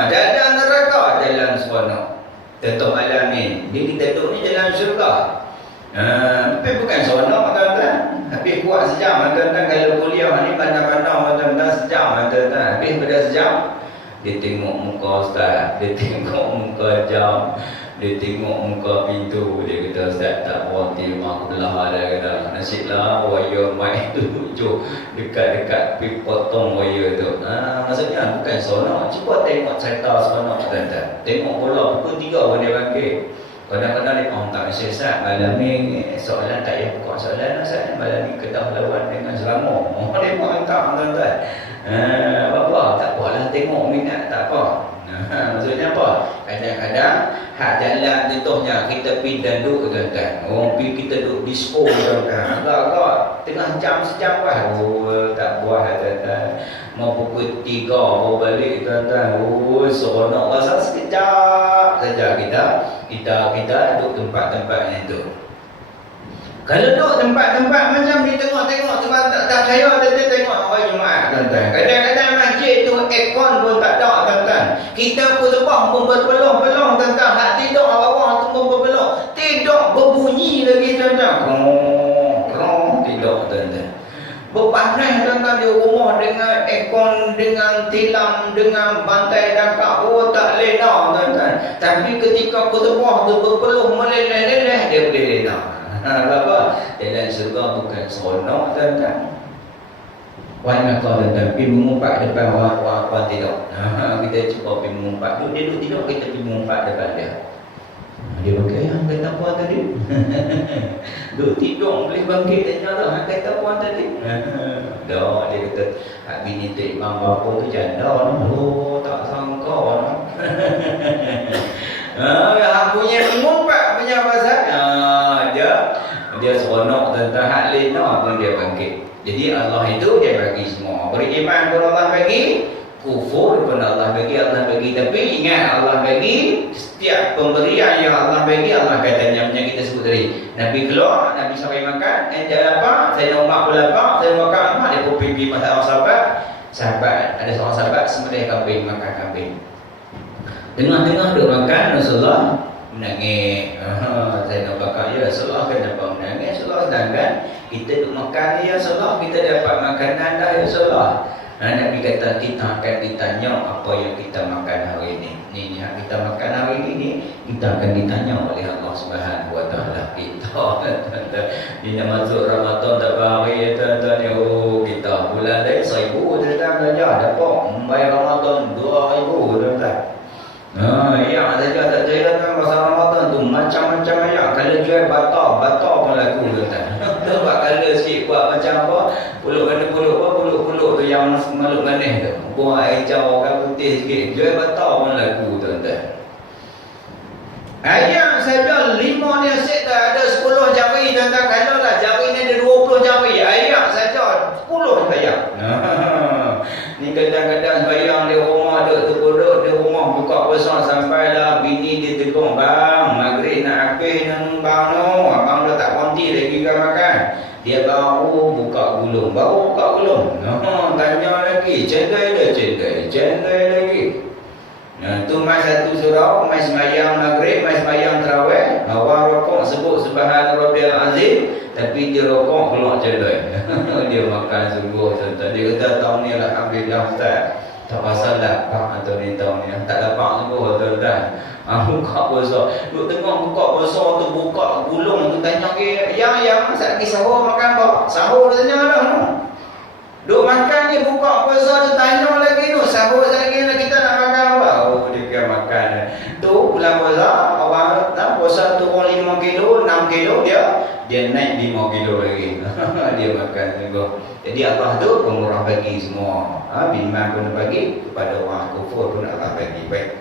Jalan neraka, jalan seronok. Tentu alamin. Jadi tentu ni jalan syurga. Tapi bukan seronok tuan-tuan. Habis kuat sejam tuan-tuan. Kalau kuliah ni pandang-pandang tuan-tuan sejam tuan-tuan. Habis pada sejam dia tengok muka ustaz, dia tengok muka jam, dia tengok muka pintu. Dia kata ustaz tak berhenti mak belah dah kata. Nasiblah wire mic tu hujung dekat pergi potong wire tu. Maksudnya bukan seronok. Cuba tengok cerita seronok tuan-tuan. Tengok bola pukul 3 pun dia bangkit. Kadang-kadang dia tak mesej Ustaz, malam ni soalan tak payah buka soalan Ustaz, malam ni Kedah lawan dengan Selangor. Dia buat hantar tuan-tuan. Apa? Tak apalah, tengok minat tak apa. Maksudnya apa? Kadang-kadang hak jalan contohnya kita pergi dan duduk tuan-tuan. Orang pergi kita duduk disco tuan-tuan. Agak-agak tengah jam sejam lah. Tak buat tuan-tuan. Mau pukul 3 baru balik tuan-tuan. Seronok rasa sekejap saja kita duduk tempat-tempat yang tu. Kalau duduk tempat-tempat macam ni tengok sebab tak percaya kita tengok hari Jumaat tuan-tuan. Kadang-kadang masjid tu aircon pun tak ada tuan-tuan. Kita pun lepas pun berpeluh-peluh tuan-tuan. Hak tidur bawah tu pun berpeluh. Tidur berbunyi lagi tuan-tuan. Tidur tuan-tuan. Berpanas tuan-tuan di rumah dengan aircon, dengan tilam, dengan bantai dakak. Tak lena tuan-tuan. Tapi ketika khutbah tu berpeluh meleleh-leleh, dia boleh lena. Apa? Jalan syurga bukan seronok tuan-tuan. Wan kau dan pergi mengumpat depan orang tidur. Kita cuba pergi mengumpat. Dia duduk tidur, kita pergi mengumpat depan dia. Dia bangkit, yang kata puan tadi. Duduk tidur, boleh bangkit. Tanya lah, yang kata puan tadi. Dah, dia kata, hak bini tu imam bapa tu janda. Oh, tak sangka. Yang punya mengumpat punya pasal. Dia seronok tentang hak lain. Pun dia bangkit. Jadi Allah itu dia bagi semua. Beriman pun Allah bagi, kufur pun Allah bagi. Tapi ingat Allah bagi, setiap pemberian yang Allah bagi, Allah katanya macam kita sebut tadi. Nabi keluar, Nabi sampai makan, jangan apa, saya nak umat pula apa, saya makan apa, dia pun pergi masak orang sahabat, ada seorang sahabat sembelih kambing, makan kambing. Tengah-tengah duk makan, Rasulullah menangis. Saya nak makan, ya Rasulullah kenapa menangis? Rasulullah sedangkan kita duk makan, ya Rasulullah, kita dapat makanan dah, ya Rasulullah. Nabi kata kita akan ditanya apa yang kita makan hari ini. Ni yang kita makan hari ini, kita akan ditanya oleh Allah Subhanahu Wa Taala. Kita ini masuk Ramadan tak bahari tuan-tuan. Oh, kita bulan lain 1,000 tuan-tuan belajar dapat bayar Ramadan 2,000 tuan-tuan. Ayat saja tak ceritakan pasal Ramadan tu macam-macam ayat. Kalau jual batal pun laku tuan-tuan. Buat kalau sikit buat macam apa, puluk tu yang maluk manis tu. Buat air hijau kan putih sikit, jual batal pun laku tuan-tuan. Ayat saja 5 ni asyik tak ada 10 jari tuan-tuan. Kalau lah jari ni ada 20 jari, ayat saja 10 ayat. Ni kadang-kadang bayang di rumah duduk di rumah buka puasa sampailah bini dia tegur, bang maghrib nak habis bang abang dah tak berhenti lagi kan makan. Dia baru buka gulung. Tanya lagi, cendai lagi. Tu mai satu surau, mai sembahyang maghrib, mai sembahyang tarawih, awal rokok sebut subhan rabbiyal azim, tapi dia rokok keluar cendai. Dia makan sungguh tuan-tuan. Dia kata tahun ni alhamdulillah ustaz. Tak pasal dapat atau ni tahun ni tak dapat sungguh tuan-tuan. Buka puasa. Duk tengok buka puasa tu buka gulung tu tanya ke, yang masa lagi sahur makan apa? Sahur dia tanya dah. Duk makan ni buka puasa tu tanya lagi tu, sahur lagi kita nak makan apa? Oh, dia kira makan. Tu bulan puasa, awal puasa turun 5 kilo, 6 kilo dia naik 5 kilo lagi. Dia makan sungguh. Jadi Allah tu pemurah bagi semua. Bima pun bagi, kepada orang kufur pun Allah bagi. Baik.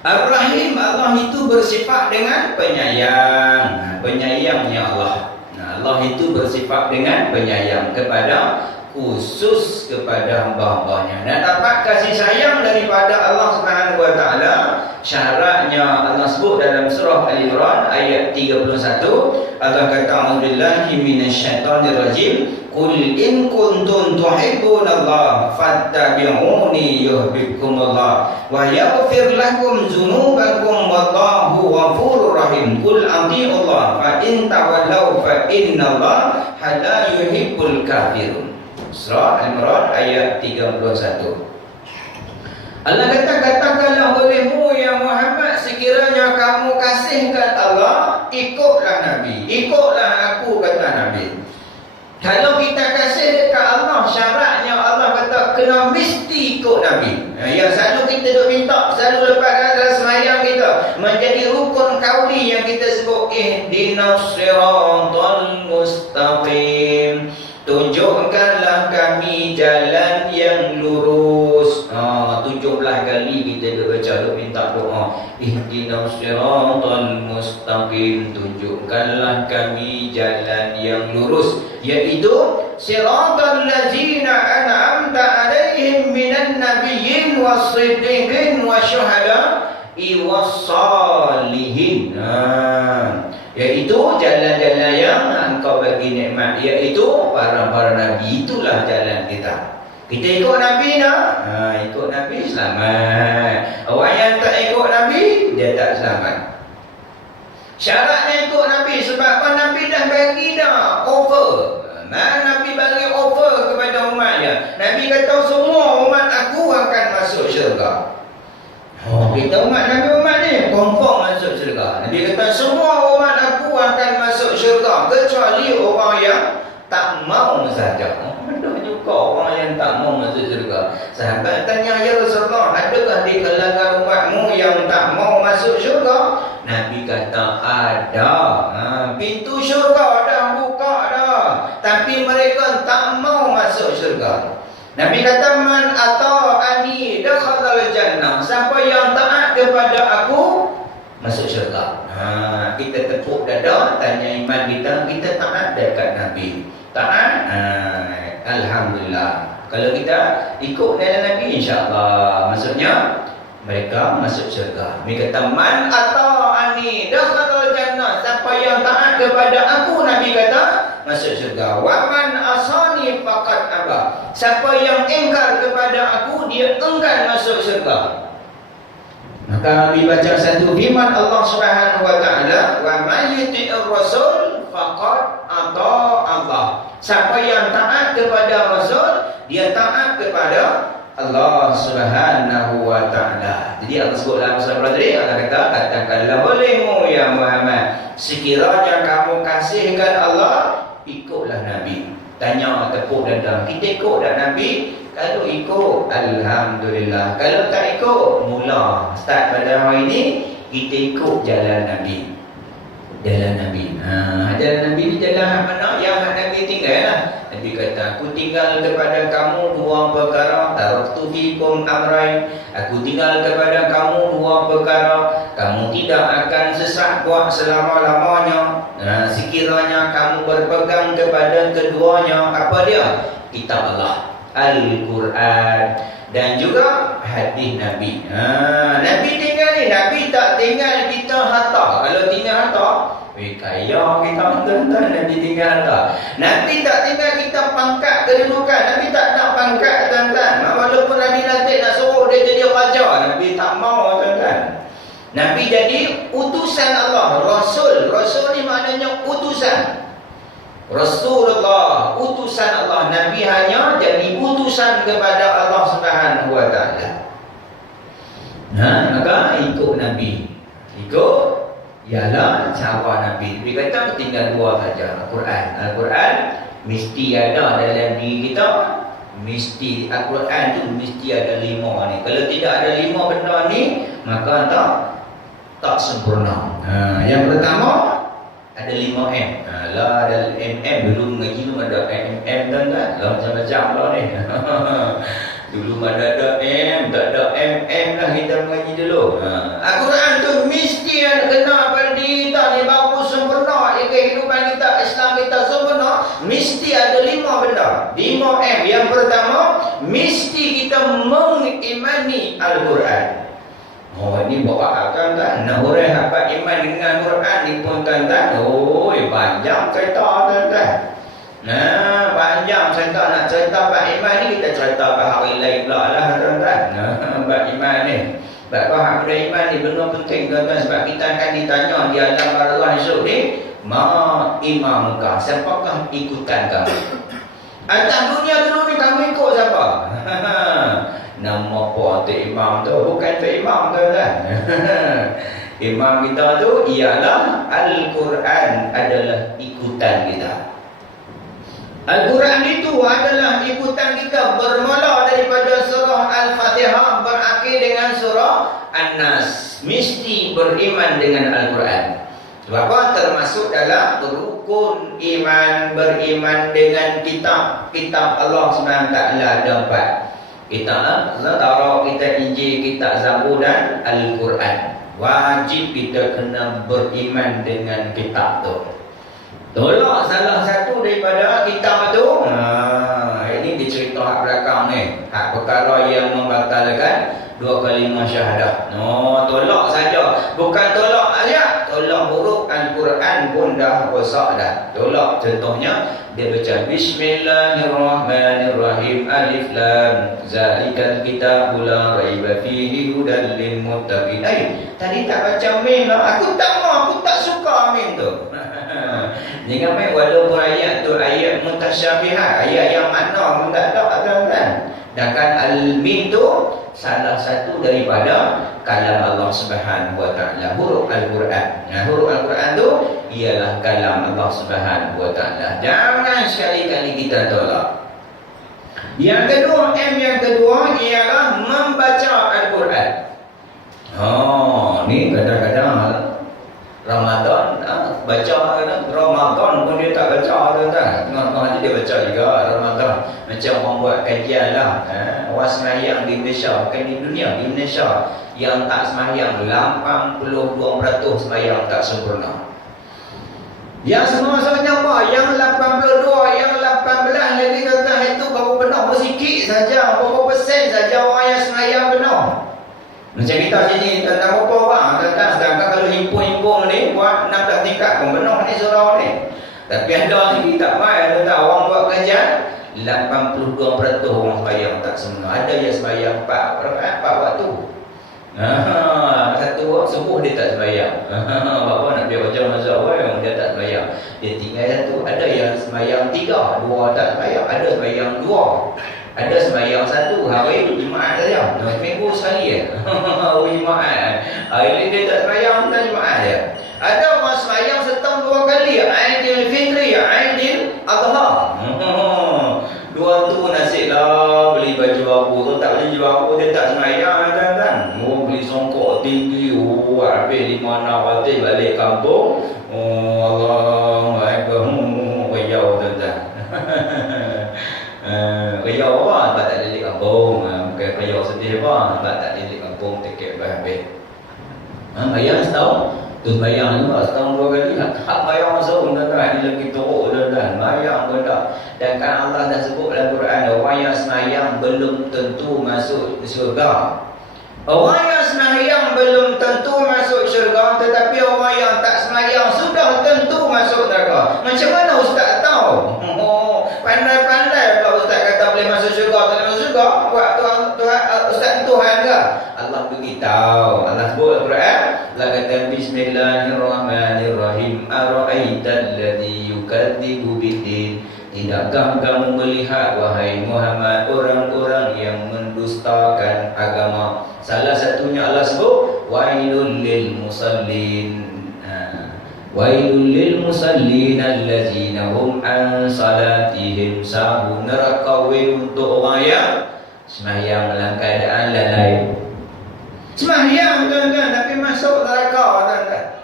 Ar-Rahim, Allah itu bersifat dengan penyayang. Penyayangnya Allah. Allah itu bersifat dengan penyayang kepada khusus kepada hamba-hambanya. Dan dapat kasih sayang daripada Allah Subhanahu Wa Taala. Syaratnya Allah sebut dalam surah Al-Imran ayat 31. Allah kata a'udzubillahi minasyaitonirrajim. Qul in kuntum tuhibbunallaha fattabi'uni yuhibbukumullah wa yaghfir lakum dzunubakum wallahu ghafurur rahim. Qul atii'ullaha fa in tawallaw fa innallaha la yuhibbul kafirun. Surah Al-Imran ayat 31. Allah kata, katakanlah olehmu ya Muhammad, sekiranya kamu kasihkan Allah, ikutlah Nabi, ikutlah aku, kata Nabi. Kalau kita kasih dekat Allah, syaratnya Allah kata kena mesti ikut Nabi. Yang selalu kita duk minta, selalu lepaskan dalam sembahyang kita, menjadi rukun kauli yang kita sebut ihdinas siratal mustaqim. Tunjukkanlah kami jalan yang lurus. 17 kali kita dah baca, dah minta doa. Ihdinas siratal mustaqim. Tunjukkanlah kami jalan yang lurus, yaitu siratal ladzina an'amta alaihim minan nabiyyin was-siddiqin wasyuhada'i was-salihin. Yaitu jalan-jalan yang engkau bagi nikmat, iaitu para nabi. Itulah jalan kita. Kita ikut Nabi nak? Ikut Nabi selamat. Orang yang tak ikut Nabi, dia tak selamat. Syaratnya ikut Nabi sebab apa? Nabi dah bagi dah offer. Nabi bagi offer kepada umatnya. Nabi kata semua umat aku akan masuk syurga. Kita umat Nabi, umat ni confirm masuk syurga. Nabi kata semua umat aku akan masuk syurga kecuali orang yang tak mau saja. Ada juga orang yang tak mau masuk syurga. Sahabat tanya, ya Rasulullah, adakah di kalangan umatmu yang tak mau masuk syurga? Nabi kata ada. Pintu syurga dah buka dah, tapi mereka tak mau masuk syurga. Nabi kata, man ata'ani dakhalal jannah. Siapa yang taat kepada aku masuk syurga. Kita tepuk dada, tanya iman kita taat dekat Nabi. Taat, alhamdulillah. Kalau kita ikut jalan Nabi, insya-Allah maksudnya mereka masuk syurga. Nabi kata, man ata'ani dakhalal jannah. Siapa yang taat kepada aku, Nabi kata, masuk syurga. Wa man asani faqad aba. Siapa yang ingkar kepada aku, dia enggan masuk syurga. Maka Nabi baca satu firman Allah Subhanahu wa taala, wa may yuti'ir rasul faqad ata Allah. Siapa yang taat kepada Rasul, dia taat kepada Allah Subhanahu wa taala. Jadi Allah sebut dalam surah tadi, Allah kata, katakanlah olehmu ya Muhammad, sekiranya kamu kasihkan Allah, ikutlah Nabi. Tanya tepuk dada, kita ikut tak Nabi? Kalau ikut, alhamdulillah. Kalau tak ikut, mula start pada hari ini kita ikut jalan Nabi. Jalan Nabi. Jalan Nabi ni jalan mana? Yang Nabi tinggal lah. Nabi kata, aku tinggal kepada kamu dua perkara. Taraktu fikum amrain. Aku tinggal kepada kamu dua perkara. Kamu tidak akan sesat buat selama-lamanya. Sekiranya kamu berpegang kepada keduanya. Apa dia? Kitab Allah, Al-Quran, dan juga hadis Nabi. Nabi tinggal ni, Nabi tak tinggal kita harta. Kalau tinggal harta, kaya kita tuan-tuan. Nabi tinggal harta. Nabi tak tinggal kita pangkat kedudukan. Nabi tak nak pangkat tuan-tuan. Walaupun Nabi nanti nak suruh dia jadi raja, Nabi tak mau tuan-tuan. Nabi jadi utusan Allah, Rasul. Rasul ni maknanya utusan. Rasulullah, utusan Allah. Nabi hanya jadi utusan kepada Allah Subhanahu wa taala. Maka ikut Nabi. Ikut ialah cara Nabi. Nabi kata tinggal dua saja, Al-Quran. Al-Quran mesti ada dalam diri kita. Mesti Al-Quran tu mesti ada 5 ni. Kalau tidak ada 5 benda ni, maka tak sempurna. Yang pertama ada 5M. Lah ada MM. Dulu mengaji tu ada MM kan? Lah macam-macam lah ni. Dulu mana ada M, tak ada MM lah kita mengaji dulu. Al-Quran tu mesti kena pada diri kita ni baru sempurna. Kehidupan kita, Islam kita sempurna. Mesti ada 5 benda. 5M. Yang pertama, mesti kita mengimani Al-Quran. Ini bawa akan tak? Nak orang dapat iman dengan Quran ni pun tuan-tuan. Panjang cerita tuan-tuan. Panjang cerita. Nak cerita bab iman ni, kita cerita bab hari lain pula lah tuan-tuan. Bab iman ni. Sebab kau hak benda iman ni benda penting tuan-tuan. Sebab kita akan ditanya di alam barzakh esok ni, ma imamukah? Siapakah ikutan kamu? Atas dunia dulu ni kamu ikut siapa? Nama apa tu imam tu? Bukan tu imam tu kan? Imam kita tu ialah Al-Quran adalah ikutan kita. Al-Quran itu adalah ikutan kita, bermula daripada surah Al-Fatihah berakhir dengan surah An-Nas. Mesti beriman dengan Al-Quran. Sebab apa? Termasuk dalam rukun iman, beriman dengan kitab Allah SWT ada 4. Kitab Taurat, kitab Injil, kitab Zabur dan Al-Quran. Wajib kita kena beriman dengan kitab tu. Tolak salah satu daripada kitab tu, ini dicerita hak belakang ni, hak perkara yang membatalkan 2 kalimah syahadah. Tolak saja, bukan tolak ayat, tolak huruf Al-Quran pun dah rosak dah. Tolak, contohnya dia baca Bismillahirrahmanirrahim, Alif Lam, zalikal kitabul la raiba fihi hudal lil muttaqin. Tadi tak baca mim lah. Aku tak mau, aku tak suka mim tu. Jangan main walaupun ayat tu ayat mutasyabihat, ayat yang makna pun tak ada tuan-tuan. Sedangkan al-mim tu salah satu daripada kalam Allah Subhanahu wa taala, huruf Al-Quran. Nah, huruf Al-Quran tu ialah kalam Allah Subhanahu wa taala. Jangan sekali-kali kita tolak. Yang kedua, yang kedua ialah membaca Al-Quran. Ni kadang-kadang Ramadan baca Ramadan pun dia tak baca tuan-tuan. Tengah-tengah hari dia baca juga Ramadan. Macam orang buat kajian lah. Orang sembahyang di Malaysia, bukan di dunia, di Malaysia, yang tak sembahyang 82% sembahyang tak sempurna. Yang semua sebenarnya apa? Yang 82, yang 18 lagi tuan-tuan, itu baru benar bersikit saja, berapa persen saja orang yang sembahyang benar. Macam kita sini tentang berapa orang tuan-tuan, sedangkan kalau himpun-himpun ni buat 16 tingkat pun benar ni surau ni. Tapi ada sini tak main tuan-tuan, orang buat kajian 82% orang sembahyang tak sempurna. Ada yang sembahyang 4 waktu. Satu orang sembuh dia tak sembahyang. Apa nak biar macam mazhab orang dia tak sembahyang. Dia tinggal satu. Ada yang sembahyang 3, 2 tak sembahyang. Ada sembahyang 2. Ada sembahyang 1 hari Jumaat saja. Minggu sekali hari Jumaat. Hari ni dia tak sembahyang, tak Jumaat saja. Ada orang sembahyang setahun 2 kali. Aidil Fitri, Aidil Adha. Dua tu nasib lah beli baju baru tu, tak beli baju baru dia tak sembahyang kan. Beli songkok tinggi, habis 5-6 batik balik kampung. Allah Akbar, riau tuan-tuan. Riau apa? Sebab tak balik kampung. Bukan riau sedih apa? Sebab tak balik kampung, tiket habis. Bayang setahun tu bayang juga setahun 2 kali. Hak bayang masuk tuan-tuan, dia lagi teruk tuan-tuan. Bayang pun tak. Dan kan Allah dah sebut dalam Quran, orang yang sembahyang belum tentu masuk syurga. Orang yang sembahyang belum tentu masuk syurga, tetapi orang yang tak sembahyang sudah tentu masuk neraka. Macam mana ustaz tahu? Pandai-pandai kalau ustaz kata boleh masuk syurga, tak boleh masuk syurga. Buat Tuhan ustaz Tuhan ke? Allah beritahu. Allah sebut dalam Quran, Allah kata bismillahirrahmanirrahim. Ara'aital ladzi yukadzibu biddin. Tidakkah kamu melihat wahai Muhammad orang-orang yang mendustakan agama? Salah satunya Allah sebut wailul lil musallin. Wailul lil musallin allazina hum an salatihim sahun. Neraka untuk orang yang sembahyang dalam keadaan lalai. Sembahyang tuan-tuan tapi masuk neraka tuan-tuan.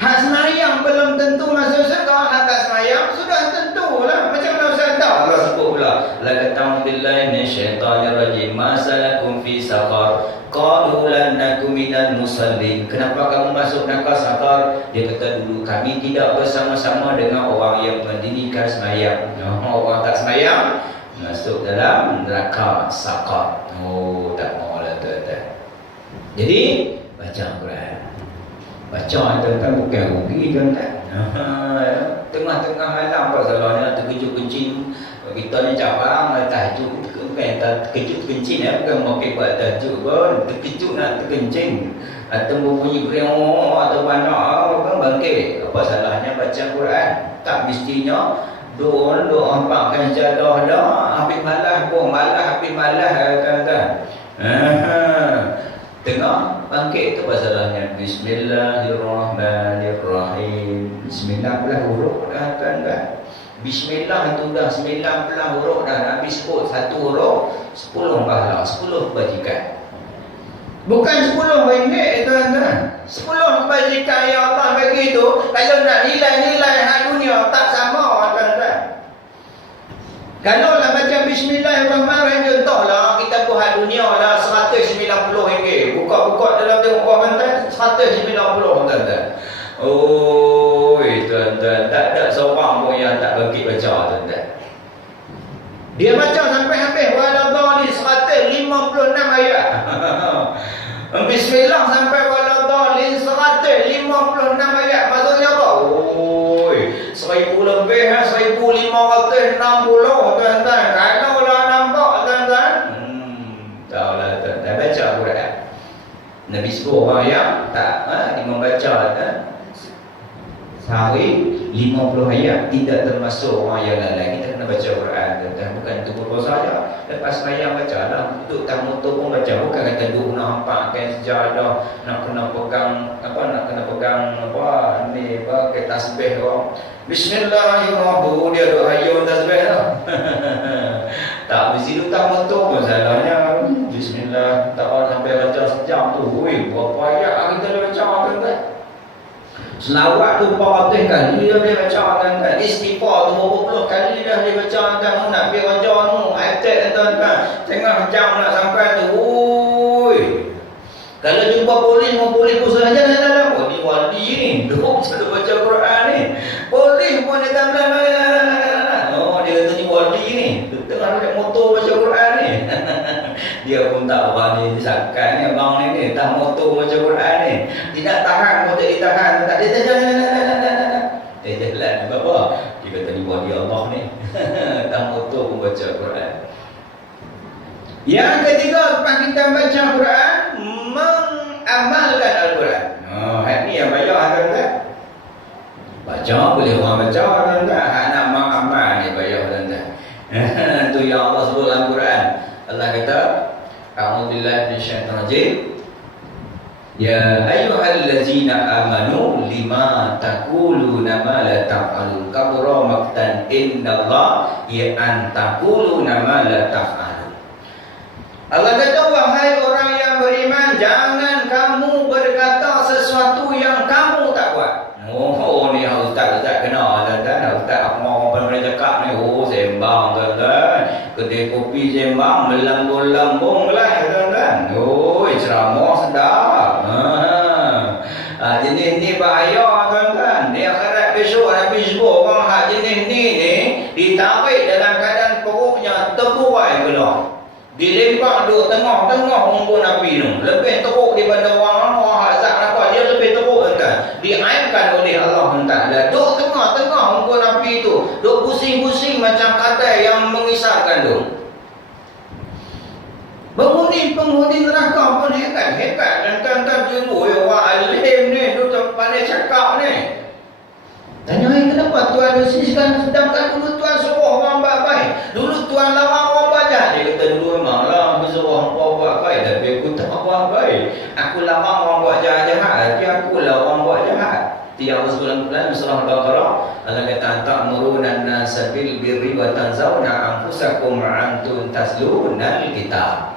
Hak sembahyang belum tentu masuk syurga, hak tak sembahyang sudah tentulah. Macam mana Ustaz tahu? Allah sebut pula, la ta'awuzu billahi minasyaitonir rajim. Masalakum fi saqar? Qalu lan nakum minal musallin. Kenapa kamu masuk neraka saqar? Dia kata dulu kami tidak bersama-sama dengan orang yang mendirikan sembahyang. Orang tak sembahyang masuk dalam neraka saqar. Tak maulah tuan-tuan. Jadi baca Quran. Baca tuan-tuan bukan rugi tuan-tuan. Tengah-tengah malam apa salahnya terkejut-kencing. Kita ni cakap tahajud bukan terkejut-kencing bukan makin buat tahajud pun, terkejut nak terkencing atau berbunyi kriong atau mana kan bangkit. Apa salahnya baca Quran? Tak mestinya doa ampakkan jadah dah habis malas pun habis malas tuan-tuan. Tengah bangkit tu masalahnya. Bismillahirrahmanirrahim. Bismillah belah huruf dah tuan-tuan. Bismillah tu dah 19 huruf dah. Habis sebut satu huruf 10 pahala, 10 kebajikan. Bukan 10 ringgit tuan-tuan. 10 kebajikan yang Allah bagi tu, kalau nak nilai-nilai hak dunia tak sama tuan-tuan. Kalau nak baca Bismillahirrahmanirrahim, contohlah kita buat dunia lah RM190. Buka-buka dalam tengok orang mantan RM190 tuan-tuan. Tuan-tuan, tak ada seorang pun yang tak bangkit baca tuan-tuan. Dia baca sampai habis waladhdallin 156 ayat. Bismillah sampai waladhdallin 156 ayat. Maksudnya apa? 1000 lebih 1560 tuan-tuan. Kalau lah nampak tuan-tuan. Tahulah tuan-tuan baca Quran. Nabi sebut orang yang tak membaca sehari 50 ayat tidak termasuk orang yang lalai. Kita kena baca Quran tuan-tuan. Bukan tunggu saja. Lepas sembahyang baca lah. Duduk tak motor pun baca. Bukan kata duduk nak hampakkan sejadah, nak kena pegang ni ke tasbih orang. Bismillahirrahmanirrahim. Dia duk hayun tasbih lah. Tak mesti duduk tak motor pun salahnya. Bismillah. Tak sampai baca sejam tu. Berapa ayat kita dah baca tuan-tuan. Selawat tu 400 kali dah dia baca tuan-tuan. Istighfar tu 20 kali dah dia baca tuan-tuan. Nak pergi raja tu, attack tuan-tuan. Tengah jam nak sampai tu. Kalau jumpa polis, mau polis pun saja dalam. Oh, ni wali ni. Duk baca Quran ni. Polis pun dia tak bilang. Oh, dia kata ni wali ni. Tengah naik motor baca Quran ni. Dia pun tak berani disahkan ni abang ni tak motor baca Quran ni. Tidak tahan pun tak ditahan. Tak dia jalan apa? Dia kata ni wali Allah ni. Tak motor pun baca Quran. Yang ketiga, lepas kita baca Quran, mengamalkan Al-Quran. Ni yang banyak tuan-tuan. Baca boleh orang baca tuan-tuan. Nak mengamal ni banyak tuan-tuan. Tu yang Allah sebut dalam Quran. Allah kata, A'udzubillahi minasyaitonir rajim. Ya ayyuhallazina amanu lima taquluna ma la taf'alun. Kabura maqtan indallah ya an taquluna ma la taf'alun. Allah kata, wahai orang yang beriman, jangan kamu berkata sesuatu yang kamu tak buat. Oh ni ustaz kena tuan-tuan. Ustaz apa orang pernah cakap ni, sembang tuan-tuan. Kedai kopi sembang, melambung-lambung lah tuan-tuan. Ceramah sedap. Jenis ni bahaya tuan-tuan. Di akhirat besok Nabi sebut orang hak jenis ni ditarik dalam keadaan perutnya terbuai keluar. Dilempar duduk tengah-tengah umur Nabi tu. Lebih teruk daripada orang hak zat apa, dia lebih teruk tuan-tuan. Diaibkan oleh Allah Taala. Duduk tengah-tengah umur Nabi tu, duduk pusing-pusing macam kadai yang mengisahkan tu. Penghuni neraka pun hebat dan tuan-tuan tengok orang alim ni duduk pandai cakap ni. Tanya, kenapa Tuan sedangkan dulu Tuan suruh orang buat baik, dulu Tuan larang orang buat jahat. Dia kata dulu memanglah aku suruh orang buat baik, tapi aku tak buat baik. Aku larang orang buat jahat-jahat, tapi aku lah orang buat jahat. Tiap Rasulullah dalam surah Al-Baqarah, Allah kata ta'muruna an-nasa bil birri wa tanzauna anfusakum wa antum tasluna al-kitab.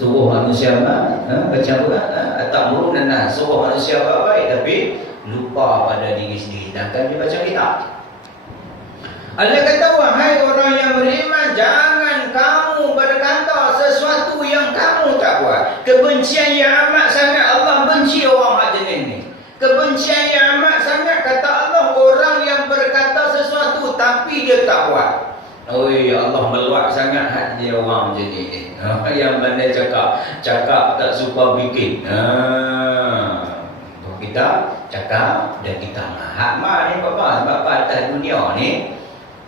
Suruh manusia baca Quran, ta'muruna an-nas, suruh manusia buat baik tapi lupa pada diri sendiri, sedangkan dia baca kitab. Allah kata, wahai orang yang beriman, jangan kamu berkata sesuatu yang kamu tak buat. Kebencian yang amat sangat Allah benci orang hak jenis ni. Kebencian yang amat sangat, kata Allah, orang yang berkata sesuatu tapi dia tak buat. Allah meluat sangat hati orang macam ni. Yang pandai cakap tak suka bikin. Kita cakap dan kita hak ni apa? Sebab atas dunia ni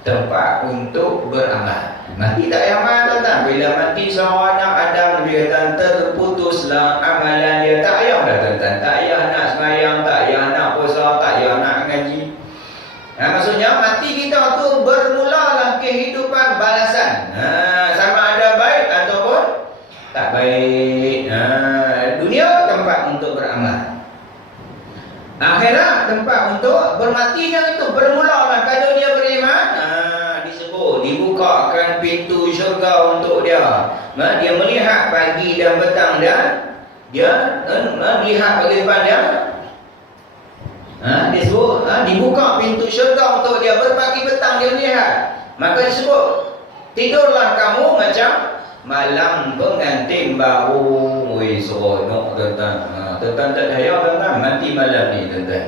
tempat untuk beramal. Mati tak payah amal tuan-tuan. Bila mati seorang anak Adam, dia kata terputuslah amalan dia. Tak payah dah tuan-tuan. Tak payah nak sembahyang, tak payah nak puasa, tak payah nak ngaji. Maksudnya mati kita tu bermulalah kehidupan balasan. Sama ada baik ataupun tak baik. Dunia tempat untuk beramal. Akhirat tempat untuk bermatinya itu bermulalah kalau dia beriman. Disebut dibukakan pintu syurga untuk dia. Dia melihat pagi dan petang dan dia melihat bagaimana dia. Disebut dibuka pintu syurga untuk dia, berpagi petang dia melihat. Maka disebut tidurlah kamu macam malam pengantin baru. Seronok tuan-tuan. Tuan-tuan tak percaya tuan-tuan, mati malam ni tuan-tuan.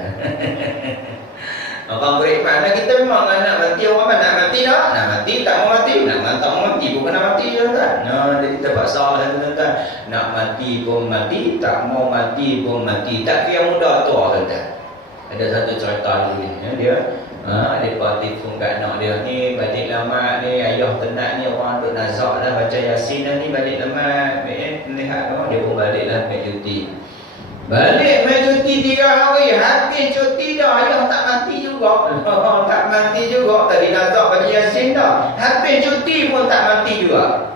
Orang beriman, kita memang nak mati. Orang mana nak mati dah? Nak mati tak mau mati, nak tak mau mati pun kena mati tuan-tuan. Jadi kita paksa lah tuan-tuan. Nak mati pun mati, tak mau mati pun mati. Tak kira muda tua tuan-tuan. Ada satu cerita dulu ni, dia telefon kat anak dia ni, balik lama ni, ayah tenat ni, orang duk nazak lah, baca Yasin lah ni, balik lama, lihat dia pun balik lah main cuti. Balik main cuti 3 hari, habis cuti dah, ayah tak mati juga. Tak mati juga, tadi nak Habis cuti pun tak mati juga.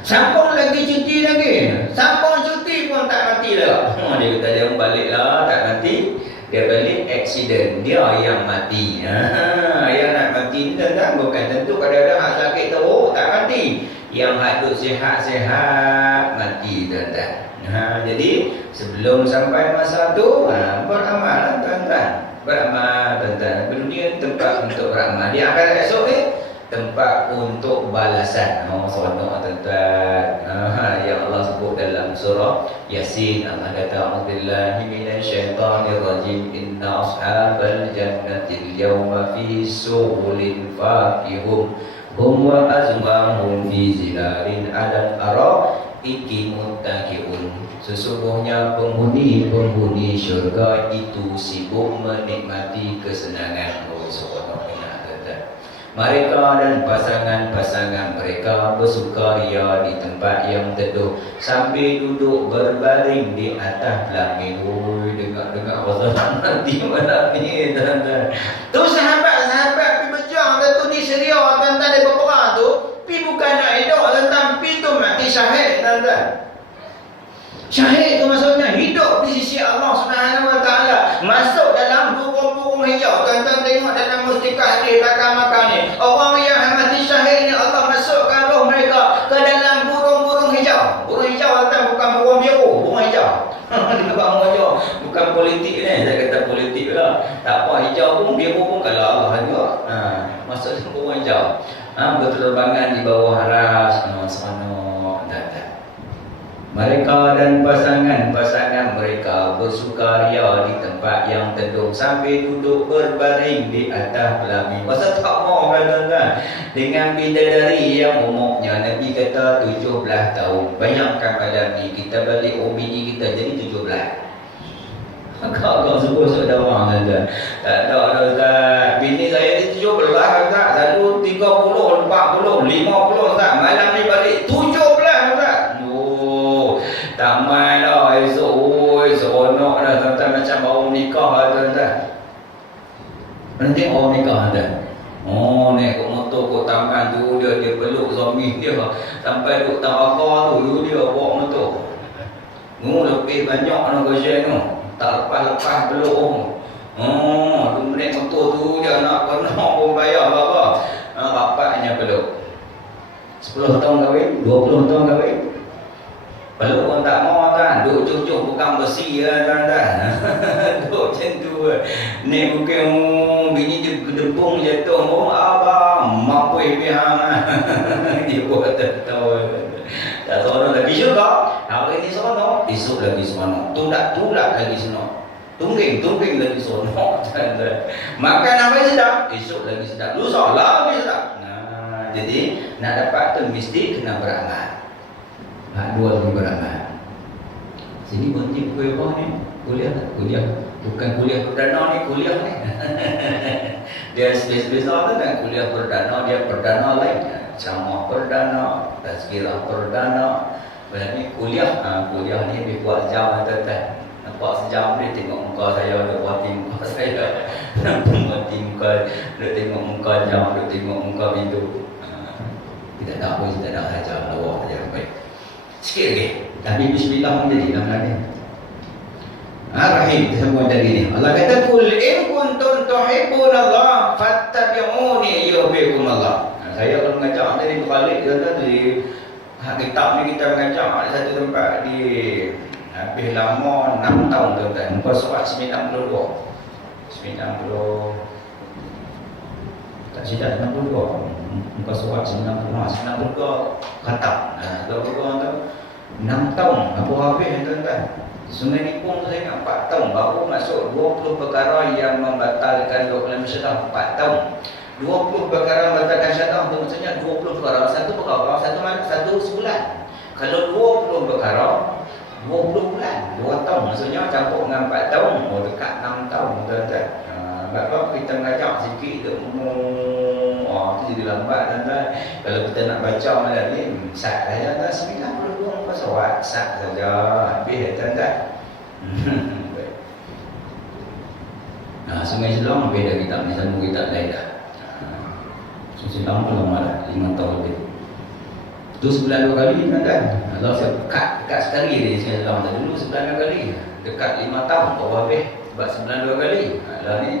Sambung lagi cuti lagi. Sambung cuti pun tak mati lah. Dia kata dia balik lah tak mati. Dia balik accident. Dia yang mati. Yang nak mati ni tuan-tuan bukan tentu kadang-kadang hak sakit teruk tak mati. Yang hak duk sihat-sihat mati tuan-tuan. Jadi sebelum sampai masa tu beramal tuan-tuan. Beramal tuan-tuan. Dunia tempat untuk beramal. Di akhirat esok ni tempat untuk balasan. Seronok tuan-tuan. Yang Allah sebut dalam surah Yasin. Allah kata a'udzubillahi minasyaitonir rajim. Inna ashabal jannati al-yawma fi sughulin fakihum hum wa azwahum fi zilalin 'alal ara'iki muttaqiun. Sesungguhnya penghuni syurga itu sibuk menikmati kesenangan. Seronok. Mereka dan pasangan-pasangan mereka bersukaria di tempat yang teduh sambil duduk berbaring di atas belakang. Dengar pasal nanti malam ni tuan-tuan. Tu sahabat-sahabat pergi berjuang tu di Syria tuan-tuan dia berperang tu. Pergi bukan nak hidup tuan-tuan, pergi tu mati syahid tuan-tuan. Syahid tu maksudnya hidup di sisi Allah Subhanahu Wa Taala. Masuk dalam burung-burung hijau. Tuan-tuan tengok dalam mustikah di belakang makam ni. Orang yang mati syahid ni Allah masukkan roh mereka ke dalam burung-burung hijau. Burung hijau tuan bukan burung biru, burung hijau. Dia burung hijau. Bukan politik ni, saya kata politik lah. Tak apa, hijau pun biru pun kalau Allah juga. Masuk dalam burung hijau. Berterbangan di bawah aras. Seronok. Mereka dan pasangan-pasangan mereka bersukaria di tempat yang teduh sambil duduk berbaring di atas belami. Masa tak mau tuan-tuan dengan bidadari yang umurnya Nabi kata 17 tahun. Bayangkan malam ni kita balik bini kita jadi 17. Kau sebut saudara tuan-tuan. Tak ada Ustaz. Bini saya ni 17 Ustaz. Selalu 30, 40, 50 Ustaz. Malam ni balik 17 Ustaz. Tak main lah esok. Seronok dah tuan-tuan macam baru nikah lah tuan-tuan. Mana tengok orang nikah tuan-tuan. Naik kot motor kot taman tu dia peluk suami dia. Sampai duduk tawakal tu dia bawa motor. Lebih banyak nak kerja tu. Tak lepas-lepas peluk. Tu naik motor tu dia nak pun bayar apa-apa. Bapaknya peluk. 10 tahun kahwin, 20 tahun kahwin. Peluk pun tak mau kan. Duk cucuk bukan besi lah tuan-tuan. Duk macam tu. Ni bukan bini dia gedebung jatuh. Abang mapui pihang. Dia buat tahu. Tak seronok lagi juga. Hari ni seronok, esok lagi seronok. Tulak lagi seronok. Tungging lagi seronok. Makan apa sedap, esok lagi sedap. Lusa lagi sedap. Jadi nak dapat tu mesti kena beramal. Dua lagi beramal. Sini berhenti kuih apa ni? Kuliah. Bukan kuliah perdana ni, kuliah ni. Dia spesialis tu dan kuliah perdana, dia perdana lain. Ceramah perdana, tazkirah perdana. Berarti kuliah ni lebih kuat jam tuan-tuan. Nampak sejam dia tengok muka saya, dia buatin muka saya. Buatin muka, dia tengok muka jam, dia tengok muka pintu. Kita tak apa, kita nak ajar Allah ajar baik. Sikit lagi. Tapi bismillah pun jadi dalam ni. Rahim kita sambung dari ni. Allah kata kul in kuntum tuhibbunallah fattabi'uni yuhibbukum Allah. Saya kalau mengajar tadi berbalik dari kitab ni kita mengajar di satu tempat di habis lama 6 tahun tuan-tuan. Muka surat 92. Tak silap 92. Muka surat 92 khatam. 6 tahun apa habis tuan-tuan. Sungai Nipung tu saya ingat 4 tahun baru masuk 20 perkara yang membatalkan dokumen syahadah 4 tahun. 20 perkara membatalkan syahadah tu maksudnya 20 perkara satu sebulan. Kalau 20 perkara 20 bulan, 2 tahun maksudnya campur dengan 4 tahun, dekat 6 tahun tuan-tuan. Sebab kita mengajar sikit tu tu jadi lambat tuan-tuan. Kalau kita nak baca malam ni sat saja tuan 92 muka surat sat saja habis tuan-tuan. Sungai Siloam beda kitab ni, sambung kitab lain dah. lama lah, 5 tahun lebih. Itu sebulan 2 kali kan. Allah dekat sekali dia saya dalam dulu sebulan 2 kali. Dekat 5 tahun baru habis sebab sebulan 2 kali. Lah ni